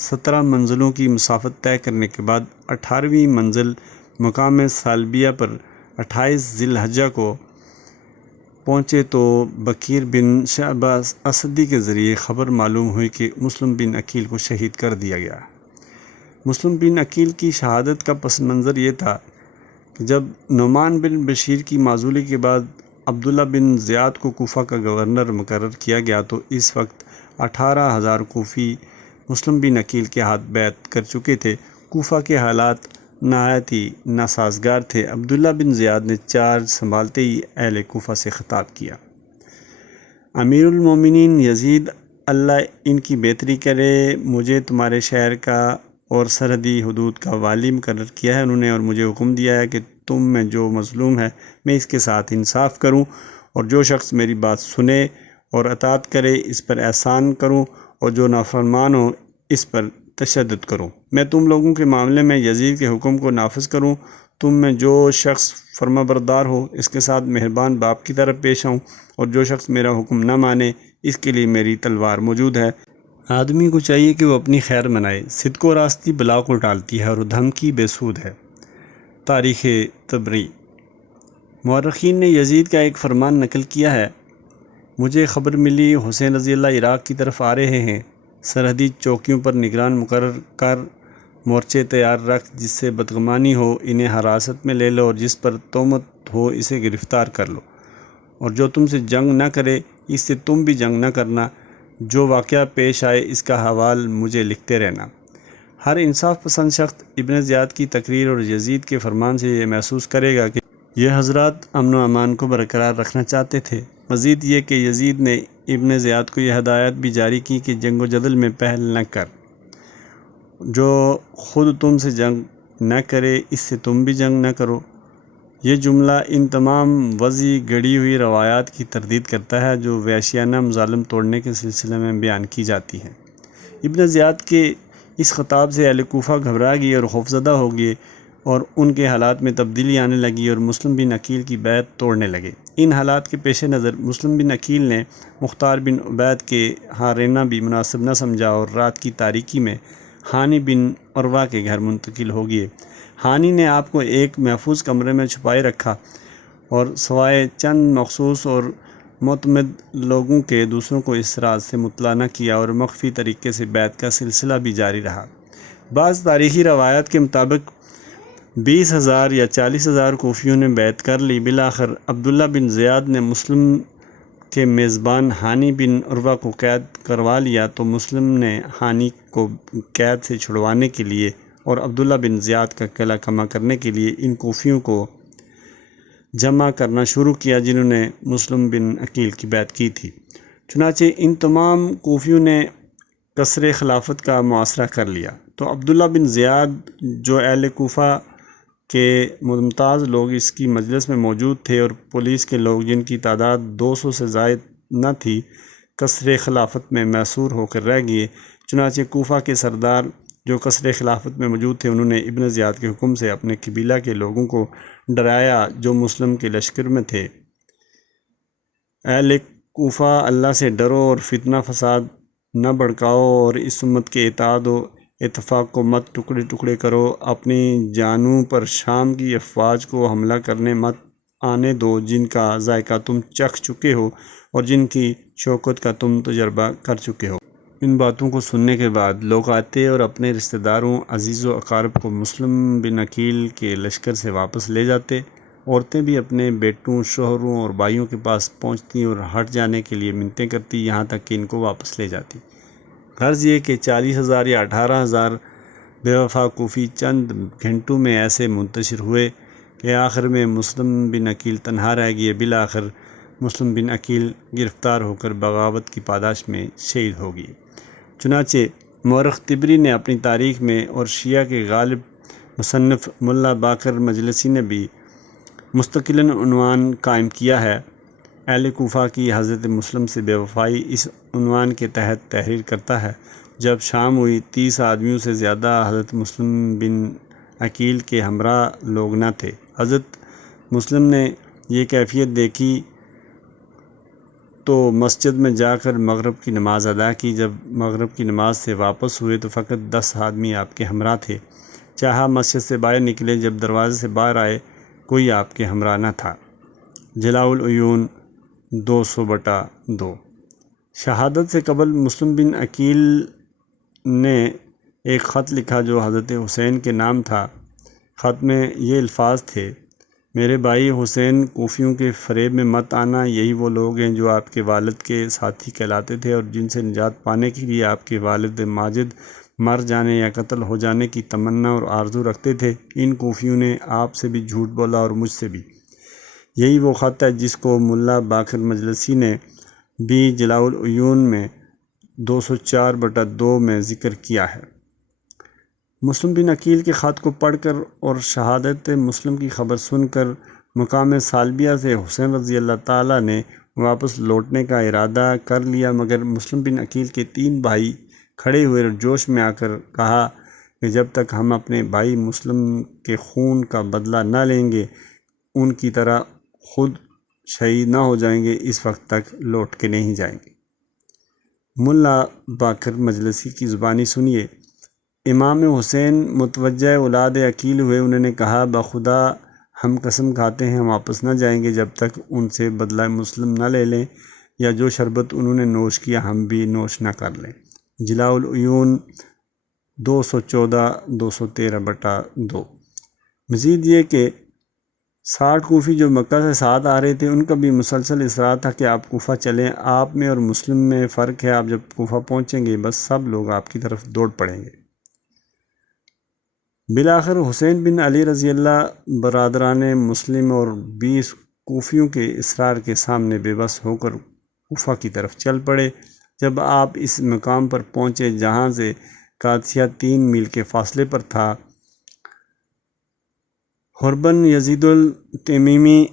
17 منزلوں کی مسافت طے کرنے کے بعد 18ویں منزل مقام سالبیہ پر 28 ذی الحجہ کو پہنچے تو بکیر بن شعبہ اسدی کے ذریعے خبر معلوم ہوئی کہ مسلم بن عقیل کو شہید کر دیا گیا۔ مسلم بن عقیل کی شہادت کا پس منظر یہ تھا کہ جب نعمان بن بشیر کی معزولی کے بعد عبداللہ بن زیاد کو کوفہ کا گورنر مقرر کیا گیا تو اس وقت 18,000 کوفی مسلم بن عقیل کے ہاتھ بیعت کر چکے تھے۔ کوفہ کے حالات نہایت ہی ناسازگار تھے۔ عبداللہ بن زیاد نے چارج سنبھالتے ہی اہل کوفہ سے خطاب کیا، امیر المومنین یزید اللہ ان کی بہتری کرے، مجھے تمہارے شہر کا اور سرحدی حدود کا والی مقرر کیا ہے انہوں نے، اور مجھے حکم دیا ہے کہ تم میں جو مظلوم ہے میں اس کے ساتھ انصاف کروں، اور جو شخص میری بات سنے اور اطاعت کرے اس پر احسان کروں، اور جو نافرمان ہو اس پر تشدد کروں۔ میں تم لوگوں کے معاملے میں یزید کے حکم کو نافذ کروں، تم میں جو شخص فرما بردار ہو اس کے ساتھ مہربان باپ کی طرف پیش آؤں، اور جو شخص میرا حکم نہ مانے اس کے لیے میری تلوار موجود ہے۔ آدمی کو چاہیے کہ وہ اپنی خیر منائے، صدق و راستی بلا کو ٹالتی ہے اور دھمکی بے سود ہے۔ تاریخ طبری۔ مورخین نے یزید کا ایک فرمان نقل کیا ہے، مجھے خبر ملی حسین رضی اللہ عراق کی طرف آ رہے ہیں، سرحدی چوکیوں پر نگران مقرر کر مورچے تیار رکھ، جس سے بدگمانی ہو انہیں حراست میں لے لو، اور جس پر تہمت ہو اسے گرفتار کر لو، اور جو تم سے جنگ نہ کرے اس سے تم بھی جنگ نہ کرنا، جو واقعہ پیش آئے اس کا حوال مجھے لکھتے رہنا۔ ہر انصاف پسند شخص ابن زیاد کی تقریر اور یزید کے فرمان سے یہ محسوس کرے گا کہ یہ حضرات امن و امان کو برقرار رکھنا چاہتے تھے۔ مزید یہ کہ یزید نے ابن زیاد کو یہ ہدایت بھی جاری کی کہ جنگ و جدل میں پہل نہ کر، جو خود تم سے جنگ نہ کرے اس سے تم بھی جنگ نہ کرو، یہ جملہ ان تمام وضعی گڑی ہوئی روایات کی تردید کرتا ہے جو وحشیانہ مظالم توڑنے کے سلسلے میں بیان کی جاتی ہیں۔ ابن زیاد کے اس خطاب سے اہل کوفہ گھبرا گئے اور خوفزدہ ہو گئے اور ان کے حالات میں تبدیلی آنے لگی اور مسلم بن عقیل کی بیعت توڑنے لگے۔ ان حالات کے پیش نظر مسلم بن عقیل نے مختار بن عبید کے ہاں رہنا بھی مناسب نہ سمجھا اور رات کی تاریکی میں ہانی بن عروہ کے گھر منتقل ہو گئے۔ ہانی نے آپ کو ایک محفوظ کمرے میں چھپائے رکھا اور سوائے چند مخصوص اور معتمد لوگوں کے دوسروں کو اس راز سے مطلع نہ کیا اور مخفی طریقے سے بیعت کا سلسلہ بھی جاری رہا۔ بعض تاریخی روایات کے مطابق 20,000 یا 40,000 کوفیوں نے بیعت کر لی۔ بالآخر عبداللہ بن زیاد نے مسلم کے میزبان ہانی بن عروہ کو قید کروا لیا تو مسلم نے ہانی کو قید سے چھڑوانے کے لیے اور عبداللہ بن زیاد کا قلعہ کما کرنے کے لیے ان کوفیوں کو جمع کرنا شروع کیا جنہوں نے مسلم بن عقیل کی بیعت کی تھی۔ چنانچہ ان تمام کوفیوں نے قصر خلافت کا محاصرہ کر لیا تو عبداللہ بن زیاد جو اہل کوفہ کے ممتاز لوگ اس کی مجلس میں موجود تھے اور پولیس کے لوگ جن کی تعداد 200 سے زائد نہ تھی قصر خلافت میں محصور ہو کر رہ گئے۔ چنانچہ کوفہ کے سردار جو قصر خلافت میں موجود تھے انہوں نے ابن زیاد کے حکم سے اپنے قبیلہ کے لوگوں کو ڈرایا جو مسلم کے لشکر میں تھے، اہل کوفہ اللہ سے ڈرو اور فتنہ فساد نہ بھڑکاؤ اور اس امت کے اتحاد و اتفاق کو مت ٹکڑے ٹکڑے کرو، اپنی جانوں پر شام کی افواج کو حملہ کرنے مت آنے دو جن کا ذائقہ تم چکھ چکے ہو اور جن کی شوکت کا تم تجربہ کر چکے ہو۔ ان باتوں کو سننے کے بعد لوگ آتے اور اپنے رشتہ داروں عزیز و اقارب کو مسلم بن عقیل کے لشکر سے واپس لے جاتے۔ عورتیں بھی اپنے بیٹوں، شوہروں اور بھائیوں کے پاس پہنچتی اور ہٹ جانے کے لیے منتیں کرتی یہاں تک کہ ان کو واپس لے جاتی۔ غرض یہ کہ 40,000 یا 18,000 بے وفا کوفی چند گھنٹوں میں ایسے منتشر ہوئے کہ آخر میں مسلم بن عقیل تنہا رہ گئے۔ بالآخر مسلم بن عقیل گرفتار ہو کر بغاوت کی پاداش میں شہید ہو گئے۔ چنانچہ مورخ طبری نے اپنی تاریخ میں اور شیعہ کے غالب مصنف ملا باقر مجلسی نے بھی مستقلاً عنوان قائم کیا ہے۔ اہل کوفہ کی حضرت مسلم سے بے وفائی اس عنوان کے تحت تحریر کرتا ہے۔ جب شام ہوئی 30 آدمیوں سے زیادہ حضرت مسلم بن عقیل کے ہمراہ لوگ نہ تھے۔ حضرت مسلم نے یہ کیفیت دیکھی تو مسجد میں جا کر مغرب کی نماز ادا کی۔ جب مغرب کی نماز سے واپس ہوئے تو فقط 10 آدمی آپ کے ہمراہ تھے۔ چاہا مسجد سے باہر نکلے، جب دروازے سے باہر آئے کوئی آپ کے ہمراہ نہ تھا۔ جلاء العیون 200/2۔ شہادت سے قبل مسلم بن عقیل نے ایک خط لکھا جو حضرت حسین کے نام تھا۔ خط میں یہ الفاظ تھے: میرے بھائی حسین، کوفیوں کے فریب میں مت آنا، یہی وہ لوگ ہیں جو آپ کے والد کے ساتھی کہلاتے تھے اور جن سے نجات پانے کے لیے آپ کے والد ماجد مر جانے یا قتل ہو جانے کی تمنا اور آرزو رکھتے تھے۔ ان کوفیوں نے آپ سے بھی جھوٹ بولا اور مجھ سے بھی۔ یہی وہ خط ہے جس کو ملا باقر مجلسی نے بھی جلاء العیون میں 204/2 میں ذکر کیا ہے۔ مسلم بن عقیل کے خط کو پڑھ کر اور شہادت مسلم کی خبر سن کر مقام سالبیہ سے حسین رضی اللہ تعالیٰ نے واپس لوٹنے کا ارادہ کر لیا، مگر مسلم بن عقیل کے 3 بھائی کھڑے ہوئے اور جوش میں آ کر کہا کہ جب تک ہم اپنے بھائی مسلم کے خون کا بدلہ نہ لیں گے، ان کی طرح خود شہید نہ ہو جائیں گے، اس وقت تک لوٹ کے نہیں جائیں گے۔ ملا باقر مجلسی کی زبانی سنیے۔ امام حسین متوجہ اولاد عقیل ہوئے۔ انہوں نے کہا بخدا ہم قسم کھاتے ہیں ہم واپس نہ جائیں گے جب تک ان سے بدلہ مسلم نہ لے لیں، یا جو شربت انہوں نے نوش کیا ہم بھی نوش نہ کر لیں۔ جلاء العیون 214/213/2۔ مزید یہ کہ 60 کوفی جو مکہ سے ساتھ آ رہے تھے ان کا بھی مسلسل اصرار تھا کہ آپ کوفہ چلیں۔ آپ میں اور مسلم میں فرق ہے، آپ جب کوفہ پہنچیں گے بس سب لوگ آپ کی طرف دوڑ پڑیں گے۔ بالآخر حسین بن علی رضی اللہ برادران مسلم اور 20 کوفیوں کے اصرار کے سامنے بے بس ہو کر کوفہ کی طرف چل پڑے۔ جب آپ اس مقام پر پہنچے جہاں سے قادسیہ 3 میل کے فاصلے پر تھا، حربن یزید التمیمی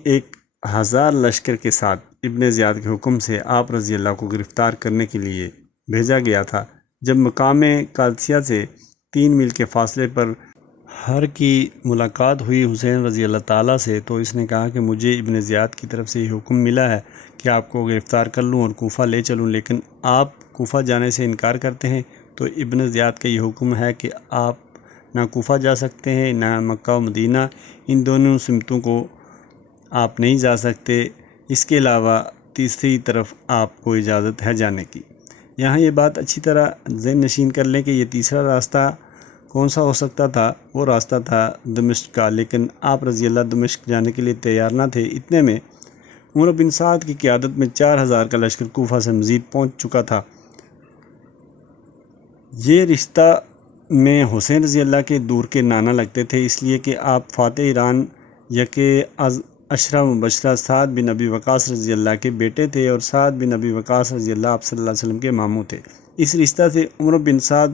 1000 لشکر کے ساتھ ابن زیاد کے حکم سے آپ رضی اللہ کو گرفتار کرنے کے لیے بھیجا گیا تھا۔ جب مقام قادسیہ سے 3 میل کے فاصلے پر ہر کی ملاقات ہوئی حسین رضی اللہ تعالیٰ سے، تو اس نے کہا کہ مجھے ابن زیاد کی طرف سے یہ حکم ملا ہے کہ آپ کو گرفتار کر لوں اور کوفہ لے چلوں، لیکن آپ کوفہ جانے سے انکار کرتے ہیں۔ تو ابن زیاد کا یہ حکم ہے کہ آپ نہ کوفہ جا سکتے ہیں نہ مکہ و مدینہ، ان دونوں سمتوں کو آپ نہیں جا سکتے، اس کے علاوہ تیسری طرف آپ کو اجازت ہے جانے کی۔ یہاں یہ بات اچھی طرح ذہن نشین کر لیں کہ یہ تیسرا راستہ کون سا ہو سکتا تھا؟ وہ راستہ تھا دمشق کا، لیکن آپ رضی اللہ دمشق جانے کے لیے تیار نہ تھے۔ اتنے میں عمر بن سعد کی قیادت میں 4000 کا لشکر کوفہ سے مزید پہنچ چکا تھا۔ یہ رشتہ میں حسین رضی اللہ کے دور کے نانا لگتے تھے، اس لیے کہ آپ فاتح ایران یکے از عشرہ مبشرہ سعد بن ابی وقاص رضی اللہ کے بیٹے تھے، اور سعد بن ابی وقاص رضی اللہ آپ صلی اللہ علیہ وسلم کے ماموں تھے۔ اس رشتہ سے عمر بن سعد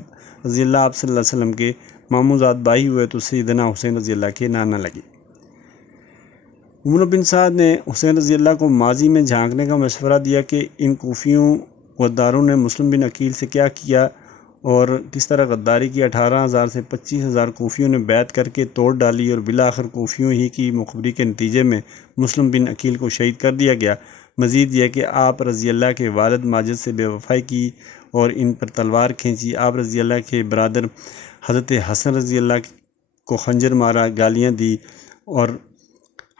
رضی اللہ آپ صلی اللہ علیہ وسلم کے ماموں زاد بھائی ہوئے، تو سیدنا حسین رضی اللہ کے نانا لگے۔ عمر بن سعد نے حسین رضی اللہ کو ماضی میں جھانکنے کا مشورہ دیا کہ ان کوفیوں غداروں نے مسلم بن عقیل سے کیا کیا اور کس طرح غداری کی۔ 18,000 سے 25,000 کوفیوں نے بیعت کر کے توڑ ڈالی، اور بالآخر کوفیوں ہی کی مخبری کے نتیجے میں مسلم بن عقیل کو شہید کر دیا گیا۔ مزید یہ کہ آپ رضی اللہ کے والد ماجد سے بے وفائی کی اور ان پر تلوار کھینچی۔ آپ رضی اللہ کے برادر حضرت حسن رضی اللہ کو خنجر مارا، گالیاں دی، اور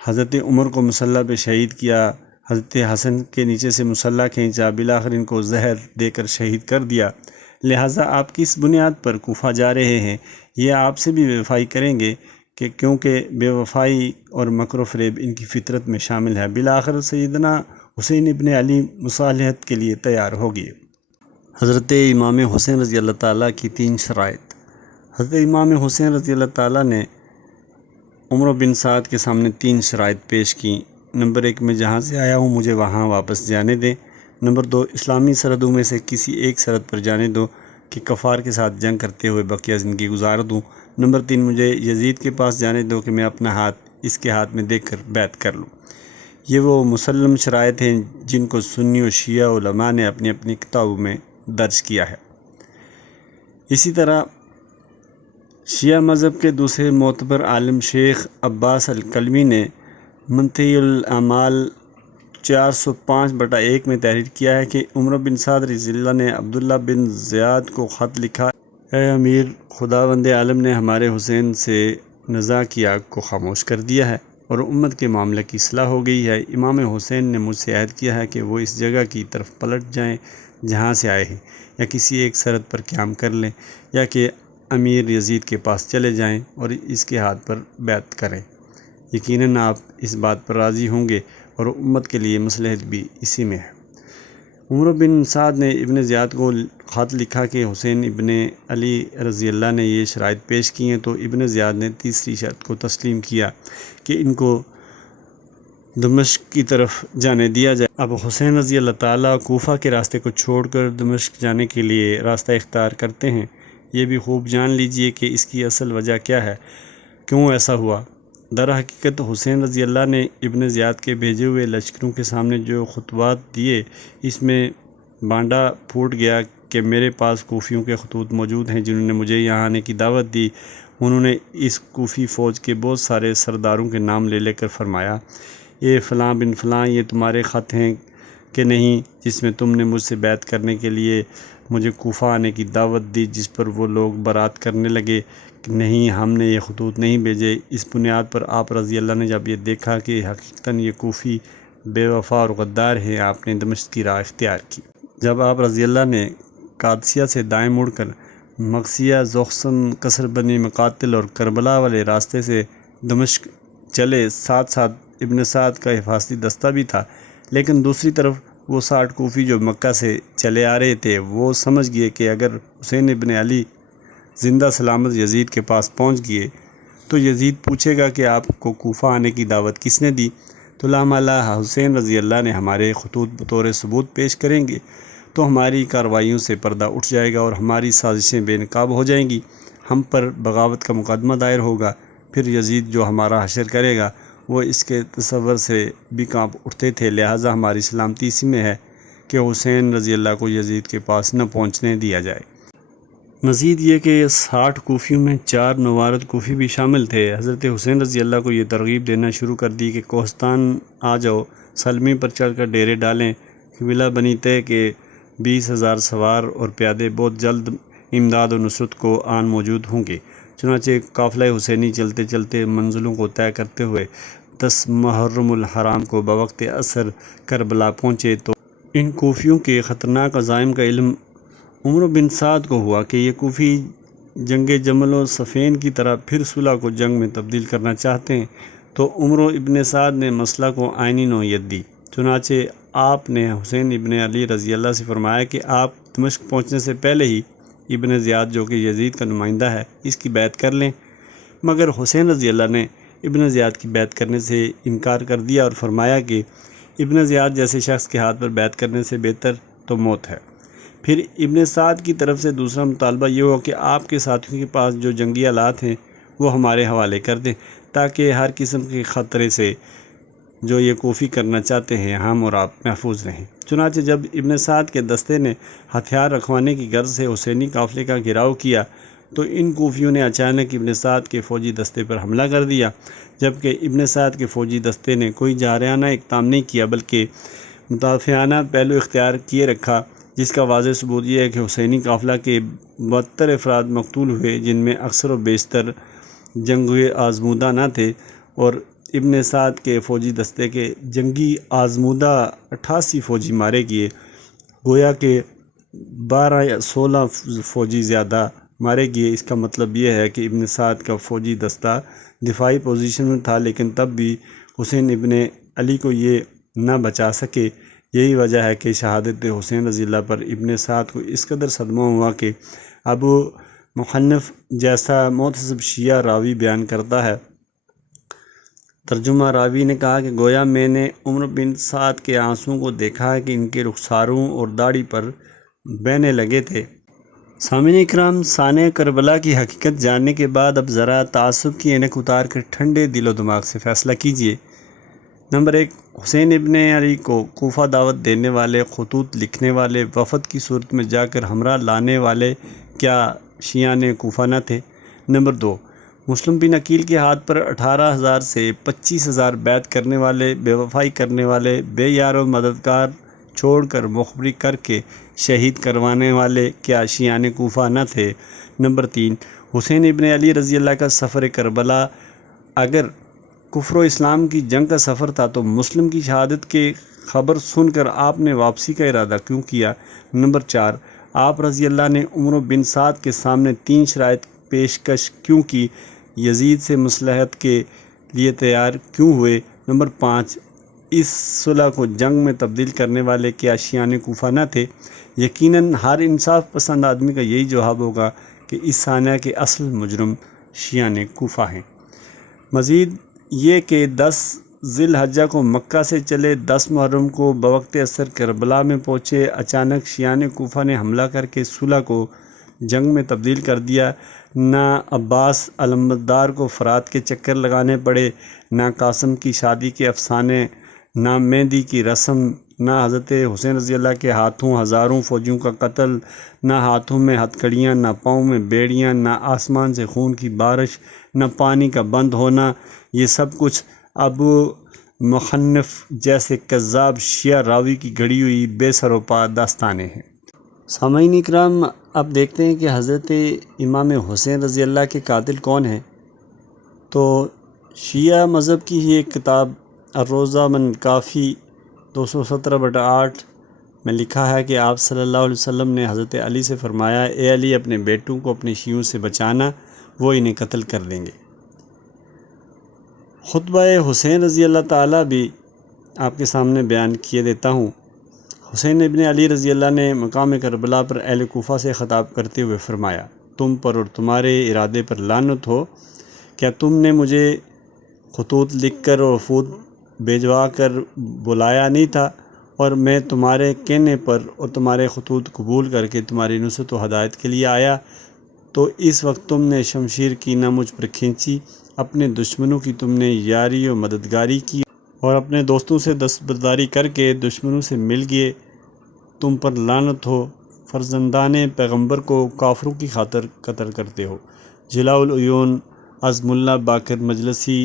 حضرت عمر کو مسلح پہ شہید کیا۔ حضرت حسن کے نیچے سے مسلح کھینچا، بالآخر ان کو زہر دے کر شہید کر دیا۔ لہٰذا آپ کس بنیاد پر کوفہ جا رہے ہیں؟ یہ آپ سے بھی بے وفائی کریں گے کہ کیونکہ بے وفائی اور مکر و فریب ان کی فطرت میں شامل ہے۔ بالآخر سیدنا حسین ابن علی مصالحت کے لیے تیار ہو گئے۔ حضرت امام حسین رضی اللہ تعالیٰ کی 3 شرائط۔ حضرت امام حسین رضی اللہ تعالیٰ نے عمر بن سعد کے سامنے 3 شرائط پیش کیں۔ نمبر 1، میں جہاں سے آیا ہوں مجھے وہاں واپس جانے دیں۔ نمبر 2، اسلامی سرحدوں میں سے کسی ایک سرحد پر جانے دو کہ کفار کے ساتھ جنگ کرتے ہوئے بقیہ زندگی گزار دوں۔ نمبر 3، مجھے یزید کے پاس جانے دو کہ میں اپنا ہاتھ اس کے ہاتھ میں دے کر بیعت کر لوں۔ یہ وہ مسلم شرائط ہیں جن کو سنی و شیعہ علماء نے اپنی اپنی کتابوں میں درج کیا ہے۔ اسی طرح شیعہ مذہب کے دوسرے معتبر عالم شیخ عباس الکلمی نے منتہی الاعمال 405/1 میں تحریر کیا ہے کہ عمر بن سعد رضی اللہ نے عبداللہ بن زیاد کو خط لکھا، اے امیر، خداوند عالم نے ہمارے حسین سے نزاع کی آگ کو خاموش کر دیا ہے اور امت کے معاملے کی اصلاح ہو گئی ہے۔ امام حسین نے مجھ سے عہد کیا ہے کہ وہ اس جگہ کی طرف پلٹ جائیں جہاں سے آئے ہیں، یا کسی ایک سرحد پر قیام کر لیں، یا کہ امیر یزید کے پاس چلے جائیں اور اس کے ہاتھ پر بیعت کریں۔ یقیناً آپ اس بات پر راضی ہوں گے اور امت کے لیے مصلحت بھی اسی میں ہے۔ عمر بن سعد نے ابن زیاد کو خط لکھا کہ حسین ابن علی رضی اللہ نے یہ شرائط پیش کی ہیں، تو ابن زیاد نے تیسری شرط کو تسلیم کیا کہ ان کو دمشق کی طرف جانے دیا جائے۔ اب حسین رضی اللہ تعالیٰ کوفہ کے راستے کو چھوڑ کر دمشق جانے کے لیے راستہ اختیار کرتے ہیں۔ یہ بھی خوب جان لیجئے کہ اس کی اصل وجہ کیا ہے، کیوں ایسا ہوا۔ در حقیقت حسین رضی اللہ نے ابن زیاد کے بھیجے ہوئے لشکروں کے سامنے جو خطوات دیے، اس میں بانڈا پھوٹ گیا کہ میرے پاس کوفیوں کے خطوط موجود ہیں جنہوں نے مجھے یہاں آنے کی دعوت دی۔ انہوں نے اس کوفی فوج کے بہت سارے سرداروں کے نام لے کر فرمایا، یہ فلاں بن فلاں یہ تمہارے خط ہیں کہ نہیں جس میں تم نے مجھ سے بیعت کرنے کے لیے مجھے کوفہ آنے کی دعوت دی، جس پر وہ لوگ برات کرنے لگے کہ نہیں ہم نے یہ خطوط نہیں بھیجے۔ اس بنیاد پر آپ رضی اللہ نے جب یہ دیکھا کہ حقیقتاً یہ کوفی بے وفا اور غدار ہیں، آپ نے دمشق کی راہ اختیار کی۔ جب آپ رضی اللہ نے قادسیہ سے دائیں مڑ کر مغسیہ، زوخسن، قصر بنی مقاتل اور کربلا والے راستے سے دمشق چلے، ساتھ ساتھ ابن سعد کا حفاظتی دستہ بھی تھا، لیکن دوسری طرف وہ 60 کوفی جو مکہ سے چلے آ رہے تھے، وہ سمجھ گئے کہ اگر حسین ابن علی زندہ سلامت یزید کے پاس پہنچ گئے تو یزید پوچھے گا کہ آپ کو کوفہ آنے کی دعوت کس نے دی، تو لامحالہ حسین رضی اللہ نے ہمارے خطوط بطور ثبوت پیش کریں گے، تو ہماری کارروائیوں سے پردہ اٹھ جائے گا اور ہماری سازشیں بے نقاب ہو جائیں گی، ہم پر بغاوت کا مقدمہ دائر ہوگا، پھر یزید جو ہمارا حشر کرے گا وہ اس کے تصور سے بھی کانپ اٹھتے تھے، لہٰذا ہماری سلامتی اسی میں ہے کہ حسین رضی اللہ کو یزید کے پاس نہ پہنچنے دیا جائے۔ مزید یہ کہ 60 کوفیوں میں 4 نوارد کوفی بھی شامل تھے۔ حضرت حسین رضی اللہ کو یہ ترغیب دینا شروع کر دی کہ کوہستان آ جاؤ، سلمی پر چڑھ کر ڈیرے ڈالیں۔ قبیلہ بنی طے کے 20,000 سوار اور پیادے بہت جلد امداد و نصرت کو آن موجود ہوں گے۔ چنانچہ قافلہ حسینی چلتے چلتے منزلوں کو طے کرتے ہوئے 10 محرم الحرام کو بوقت عصر کربلا پہنچے تو ان کوفیوں کے خطرناک عزائم کا علم عمرو بن سعد کو ہوا کہ یہ کوفی جنگ جمل و صفین کی طرح پھر صلح کو جنگ میں تبدیل کرنا چاہتے ہیں، تو عمرو ابن سعد نے مسئلہ کو آئینی نوعیت دی۔ چنانچہ آپ نے حسین ابن علی رضی اللہ سے فرمایا کہ آپ دمشق پہنچنے سے پہلے ہی ابن زیاد جو کہ یزید کا نمائندہ ہے اس کی بیعت کر لیں، مگر حسین رضی اللہ نے ابن زیاد کی بیعت کرنے سے انکار کر دیا اور فرمایا کہ ابن زیاد جیسے شخص کے ہاتھ پر بیعت کرنے سے بہتر تو موت ہے۔ پھر ابن سعد کی طرف سے دوسرا مطالبہ یہ ہوا کہ آپ کے ساتھیوں کے پاس جو جنگی آلات ہیں وہ ہمارے حوالے کر دیں تاکہ ہر قسم کے خطرے سے جو یہ کوفی کرنا چاہتے ہیں ہم اور آپ محفوظ رہیں۔ چنانچہ جب ابن سعد کے دستے نے ہتھیار رکھوانے کی غرض سے حسینی قافلے کا گھیراؤ کیا تو ان کوفیوں نے اچانک ابن سعد کے فوجی دستے پر حملہ کر دیا، جبکہ ابن سعد کے فوجی دستے نے کوئی جارحانہ اقدام نہیں کیا بلکہ مدافعانہ پہلو اختیار کیے رکھا، جس کا واضح ثبوت یہ ہے کہ حسینی قافلہ کے 72 افراد مقتول ہوئے، جن میں اکثر و بیشتر جنگ آزمودہ نہ تھے، اور ابن سعد کے فوجی دستے کے جنگی آزمودہ 88 فوجی مارے گئے، گویا کہ 12 یا 16 فوجی زیادہ مارے گئے۔ اس کا مطلب یہ ہے کہ ابن سعد کا فوجی دستہ دفاعی پوزیشن میں تھا، لیکن تب بھی حسین ابن علی کو یہ نہ بچا سکے۔ یہی وجہ ہے کہ شہادت حسین رضی اللہ پر ابن سعد کو اس قدر صدمہ ہوا کہ ابو محنف جیسا محتسب شیعہ راوی بیان کرتا ہے، ترجمہ راوی نے کہا کہ گویا میں نے عمرو بن سعد کے آنسوؤں کو دیکھا ہے کہ ان کے رخساروں اور داڑھی پر بہنے لگے تھے۔ سامعین اکرام، سانحہ کربلا کی حقیقت جاننے کے بعد اب ذرا تعصب کی اینک اتار کر ٹھنڈے دل و دماغ سے فیصلہ کیجیے۔ نمبر 1، حسین ابن علی کو کوفہ دعوت دینے والے، خطوط لکھنے والے، وفد کی صورت میں جا کر ہمراہ لانے والے کیا شیعہ نے کوفہ نہ تھے؟ نمبر 2، مسلم بن عقیل کے ہاتھ پر 18,000 سے 25,000 بیعت کرنے والے، بے وفائی کرنے والے، بے یار و مددگار چھوڑ کر مخبری کر کے شہید کروانے والے کیا شیعہ نے کوفہ نہ تھے؟ نمبر 3، حسین ابن علی رضی اللہ کا سفر کربلا اگر کفر و اسلام کی جنگ کا سفر تھا تو مسلم کی شہادت کے خبر سن کر آپ نے واپسی کا ارادہ کیوں کیا؟ نمبر 4، آپ رضی اللہ نے عمرو بن سعد کے سامنے 3 شرائط پیشکش کیوں کی؟ یزید سے مصلحت کے لیے تیار کیوں ہوئے؟ نمبر 5، اس صلح کو جنگ میں تبدیل کرنے والے کیا شیعہ نے کوفہ نہ تھے؟ یقیناً ہر انصاف پسند آدمی کا یہی جواب ہوگا کہ اس سانحہ کے اصل مجرم شیعہ نے کوفہ ہیں۔ مزید یہ کہ 10 ذی الحجہ کو مکہ سے چلے، 10 محرم کو بوقت عصر کربلا میں پہنچے، اچانک شیعہ نے کوفہ نے حملہ کر کے صلح کو جنگ میں تبدیل کر دیا۔ نہ عباس علمبردار کو فرات کے چکر لگانے پڑے، نہ قاسم کی شادی کے افسانے، نہ مہندی کی رسم، نہ حضرت حسین رضی اللہ کے ہاتھوں ہزاروں فوجیوں کا قتل، نہ ہاتھوں میں ہتھکڑیاں، نہ پاؤں میں بیڑیاں، نہ آسمان سے خون کی بارش، نہ پانی کا بند ہونا، یہ سب کچھ ابو محنف جیسے کذاب شیعہ راوی کی گھڑی ہوئی بے سر و پا داستانیں ہیں۔ سامعین اکرام، اب دیکھتے ہیں کہ حضرت امام حسین رضی اللہ کے قاتل کون ہیں۔ تو شیعہ مذہب کی ہی ایک کتاب الروضہ من کافی 217/8 میں لکھا ہے کہ آپ صلی اللہ علیہ وسلم نے حضرت علی سے فرمایا، اے علی، اپنے بیٹوں کو اپنے شیعوں سے بچانا، وہ انہیں قتل کر دیں گے۔ خطبہ حسین رضی اللہ تعالیٰ بھی آپ کے سامنے بیان کیے دیتا ہوں۔ حسین ابن علی رضی اللہ نے مقام کربلا پر اہل کوفہ سے خطاب کرتے ہوئے فرمایا، تم پر اور تمہارے ارادے پر لعنت ہو، کیا تم نے مجھے خطوط لکھ کر اور وفود بھیجوا کر بلایا نہیں تھا، اور میں تمہارے کہنے پر اور تمہارے خطوط قبول کر کے تمہاری نصرت و ہدایت کے لیے آیا، تو اس وقت تم نے شمشیر کی نہ مجھ پر کھینچی اپنے دشمنوں کی تم نے یاری و مددگاری کی اور اپنے دوستوں سے دستبرداری کر کے دشمنوں سے مل گئے۔ تم پر لعنت ہو، فرزندان پیغمبر کو کافروں کی خاطر قتل کرتے ہو۔ جلاء العیون عزم اللہ باقر مجلسی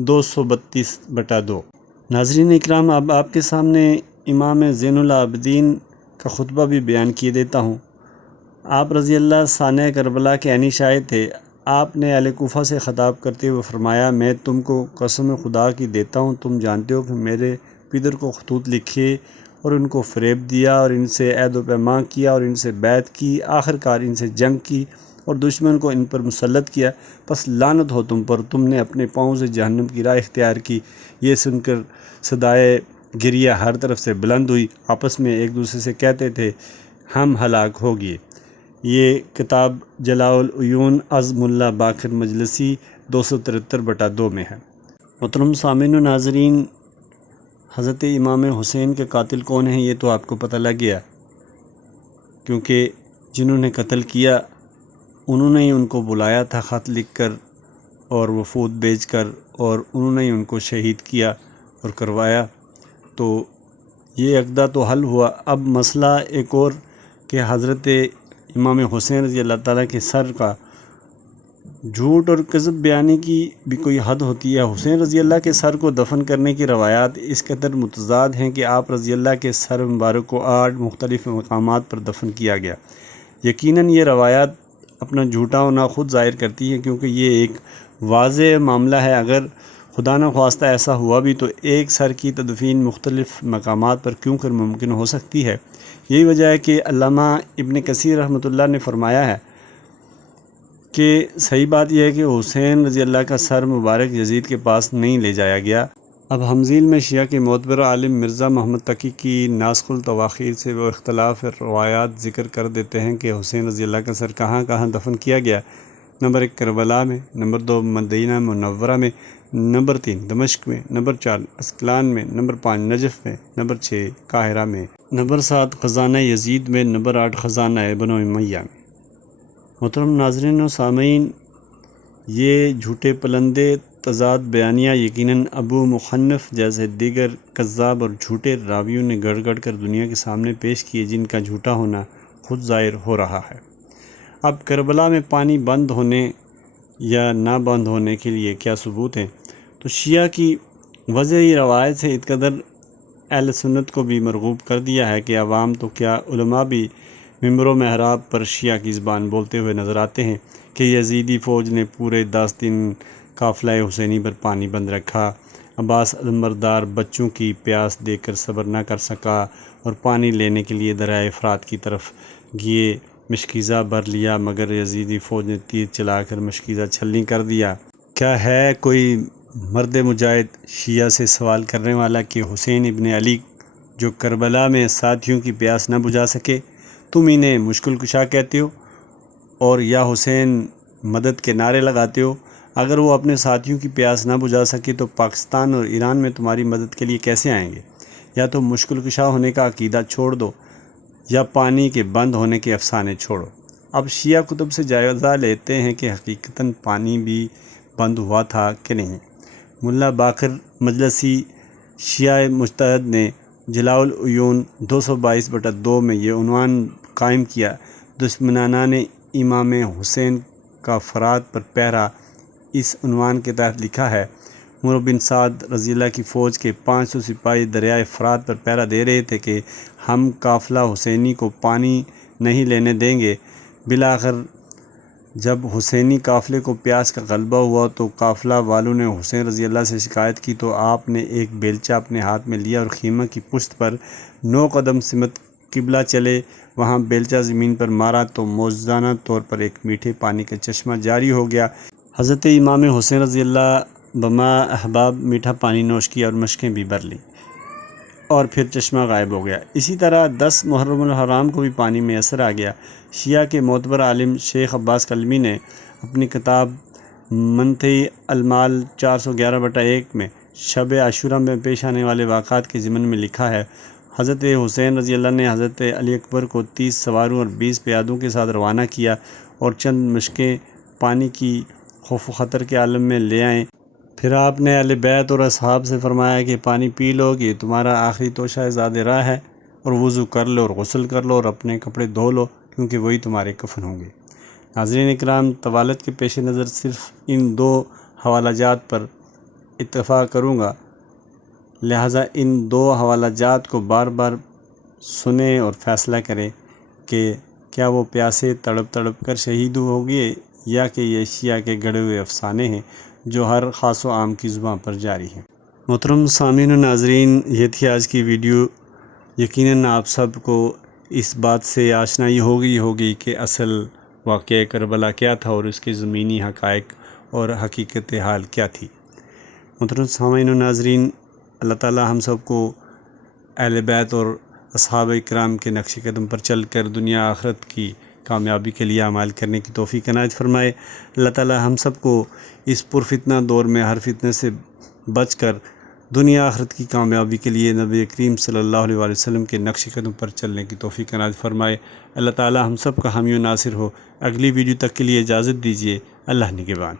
232/2۔ ناظرین اکرام، اب آپ کے سامنے امام زین العابدین کا خطبہ بھی بیان کیے دیتا ہوں۔ آپ رضی اللہ سانح کربلا کے عینی شاہد تھے۔ آپ نے اہل کوفہ سے خطاب کرتے ہوئے فرمایا، میں تم کو قسم خدا کی دیتا ہوں، تم جانتے ہو کہ میرے پدر کو خطوط لکھے اور ان کو فریب دیا اور ان سے عہد و پیمان کیا اور ان سے بیعت کی، آخر کار ان سے جنگ کی اور دشمن کو ان پر مسلط کیا، پس لعنت ہو تم پر، تم نے اپنے پاؤں سے جہنم کی راہ اختیار کی۔ یہ سن کر صدائے گریہ ہر طرف سے بلند ہوئی، آپس میں ایک دوسرے سے کہتے تھے، ہم ہلاک ہو گئے۔ یہ کتاب جلاء العیون عزم اللہ باقر مجلسی 273/2 میں ہے۔ محترم سامعین و ناظرین، حضرت امام حسین کے قاتل کون ہیں یہ تو آپ کو پتہ لگ گیا، کیونکہ جنہوں نے قتل کیا انہوں نے ہی ان کو بلایا تھا خط لکھ کر اور وفود بھیج کر، اور انہوں نے ہی ان کو شہید کیا اور کروایا۔ تو یہ عقدہ تو حل ہوا۔ اب مسئلہ ایک اور کہ حضرت امام حسین رضی اللہ تعالیٰ کے سر کا جھوٹ اور کذب بیانی کی بھی کوئی حد ہوتی ہے۔ حسین رضی اللہ کے سر کو دفن کرنے کی روایات اس قدر متضاد ہیں کہ آپ رضی اللہ کے سر مبارک کو 8 مختلف مقامات پر دفن کیا گیا۔ یقیناً یہ روایات اپنا جھوٹا ہونا خود ظاہر کرتی ہیں، کیونکہ یہ ایک واضح معاملہ ہے۔ اگر خدا نخواستہ ایسا ہوا بھی تو ایک سر کی تدفین مختلف مقامات پر کیوں کر ممکن ہو سکتی ہے؟ یہی وجہ ہے کہ علامہ ابن کثیر رحمۃ اللہ نے فرمایا ہے کہ صحیح بات یہ ہے کہ حسین رضی اللہ کا سر مبارک یزید کے پاس نہیں لے جایا گیا۔ اب ہمزیل میں شیعہ کے معتبر عالم مرزا محمد تقی کی ناسخ التواخیر سے وہ اختلاف روایات ذکر کر دیتے ہیں کہ حسین رضی اللہ کا سر کہاں کہاں دفن کیا گیا۔ نمبر 1 کربلا میں، نمبر 2 مدینہ منورہ میں، نمبر 3 دمشق میں، نمبر 4 اسکلان میں، نمبر 5 نجف میں، نمبر 6 قاہرہ میں، نمبر 7 خزانہ یزید میں، نمبر 8 خزانہ بنو امیہ میں۔ محترم ناظرین و سامعین، یہ جھوٹے پلندے تضاد بیانیہ یقیناً ابو مخنف جیسے دیگر کذاب اور جھوٹے راویوں نے گڑھ گڑھ کر دنیا کے سامنے پیش کیے، جن کا جھوٹا ہونا خود ظاہر ہو رہا ہے۔ اب کربلا میں پانی بند ہونے یا نہ بند ہونے کے لیے کیا ثبوت ہیں؟ تو شیعہ کی وضعی روایت سے اس قدر اہل سنت کو بھی مرغوب کر دیا ہے کہ عوام تو کیا علماء بھی ممبر و محراب پر شیعہ کی زبان بولتے ہوئے نظر آتے ہیں کہ یزیدی فوج نے پورے 10 دن قافلہ حسینی پر پانی بند رکھا، عباس علمبردار بچوں کی پیاس دیکھ کر صبر نہ کر سکا اور پانی لینے کے لیے دریائے فرات کی طرف گئے، مشکیزہ بھر لیا مگر یزیدی فوج نے تیر چلا کر مشکیزہ چھلنی کر دیا۔ کیا ہے کوئی مرد مجاہد شیعہ سے سوال کرنے والا کہ حسین ابن علی جو کربلا میں ساتھیوں کی پیاس نہ بجھا سکے، تم انہیں مشکل کشا کہتے ہو اور یا حسین مدد کے نعرے لگاتے ہو؟ اگر وہ اپنے ساتھیوں کی پیاس نہ بجھا سکے تو پاکستان اور ایران میں تمہاری مدد کے لیے کیسے آئیں گے؟ یا تو مشکل کشا ہونے کا عقیدہ چھوڑ دو یا پانی کے بند ہونے کے افسانے چھوڑو۔ اب شیعہ کتب سے جائزہ لیتے ہیں کہ حقیقتاً پانی بھی بند ہوا تھا کہ نہیں۔ ملا باقر مجلسی شیعہ مجتہد نے جلاء العیون 222/2 میں یہ عنوان قائم کیا، دشمنان امام حسین کا فرات پر پہرا۔ اس عنوان کے تحت لکھا ہے، عمر بن سعد رضی اللہ کی فوج کے 500 سپاہی دریائے فرات پر پہرا دے رہے تھے کہ ہم قافلہ حسینی کو پانی نہیں لینے دیں گے۔ بالآخر جب حسینی قافلے کو پیاس کا غلبہ ہوا تو قافلہ والوں نے حسین رضی اللہ سے شکایت کی تو آپ نے ایک بیلچہ اپنے ہاتھ میں لیا اور خیمہ کی پشت پر 9 قدم سمت قبلہ چلے، وہاں بیلچہ زمین پر مارا تو موجزانہ طور پر ایک میٹھے پانی کا چشمہ جاری ہو گیا۔ حضرت امام حسین رضی اللہ بما احباب میٹھا پانی نوش کیا اور مشقیں بھی بھر لیں اور پھر چشمہ غائب ہو گیا۔ اسی طرح 10 محرم الحرام کو بھی پانی میں اثر آ گیا۔ شیعہ کے معتبر عالم شیخ عباس کلمی نے اپنی کتاب منتہی المال 411/1 میں شب عاشوراء میں پیش آنے والے واقعات کے ضمن میں لکھا ہے، حضرت حسین رضی اللہ نے حضرت علی اکبر کو 30 سواروں اور 20 پیادوں کے ساتھ روانہ کیا اور چند مشقیں پانی کی خوف و خطر کے عالم میں لے آئیں۔ پھر آپ نے اہل بیت اور اصحاب سے فرمایا کہ پانی پی لو کہ تمہارا آخری توشہ زاد راہ ہے، اور وضو کر لو اور غسل کر لو اور اپنے کپڑے دھو لو، کیونکہ وہی تمہارے کفن ہوں گے۔ ناظرین اکرام، طوالت کے پیش نظر صرف ان 2 حوالہ جات پر اتفاق کروں گا، لہٰذا ان 2 حوالہ جات کو بار بار سنیں اور فیصلہ کریں کہ کیا وہ پیاسے تڑپ تڑپ کر شہید ہو گئے یا کہ یہ شیعہ کے گڑھے ہوئے افسانے ہیں جو ہر خاص و عام کی زبان پر جاری ہیں۔ محترم سامعین و ناظرین، یہ تھی آج کی ویڈیو۔ یقیناً آپ سب کو اس بات سے آشنائی ہوگی کہ اصل واقعہ کربلا کیا تھا اور اس کے زمینی حقائق اور حقیقت حال کیا تھی۔ محترم سامعین و ناظرین، اللہ تعالی ہم سب کو اہل بیت اور اصحاب اکرام کے نقش قدم پر چل کر دنیا آخرت کی کامیابی کے لیے اعمال کرنے کی توفیق عنایت فرمائے۔ اللہ تعالی ہم سب کو اس پرفتنہ دور میں ہر فتنے سے بچ کر دنیا آخرت کی کامیابی کے لیے نبی کریم صلی اللہ علیہ وآلہ وسلم کے نقش قدم پر چلنے کی توفیق عنایت فرمائے۔ اللہ تعالی ہم سب کا حامی و ناصر ہو۔ اگلی ویڈیو تک کے لیے اجازت دیجیے۔ اللہ نگہبان۔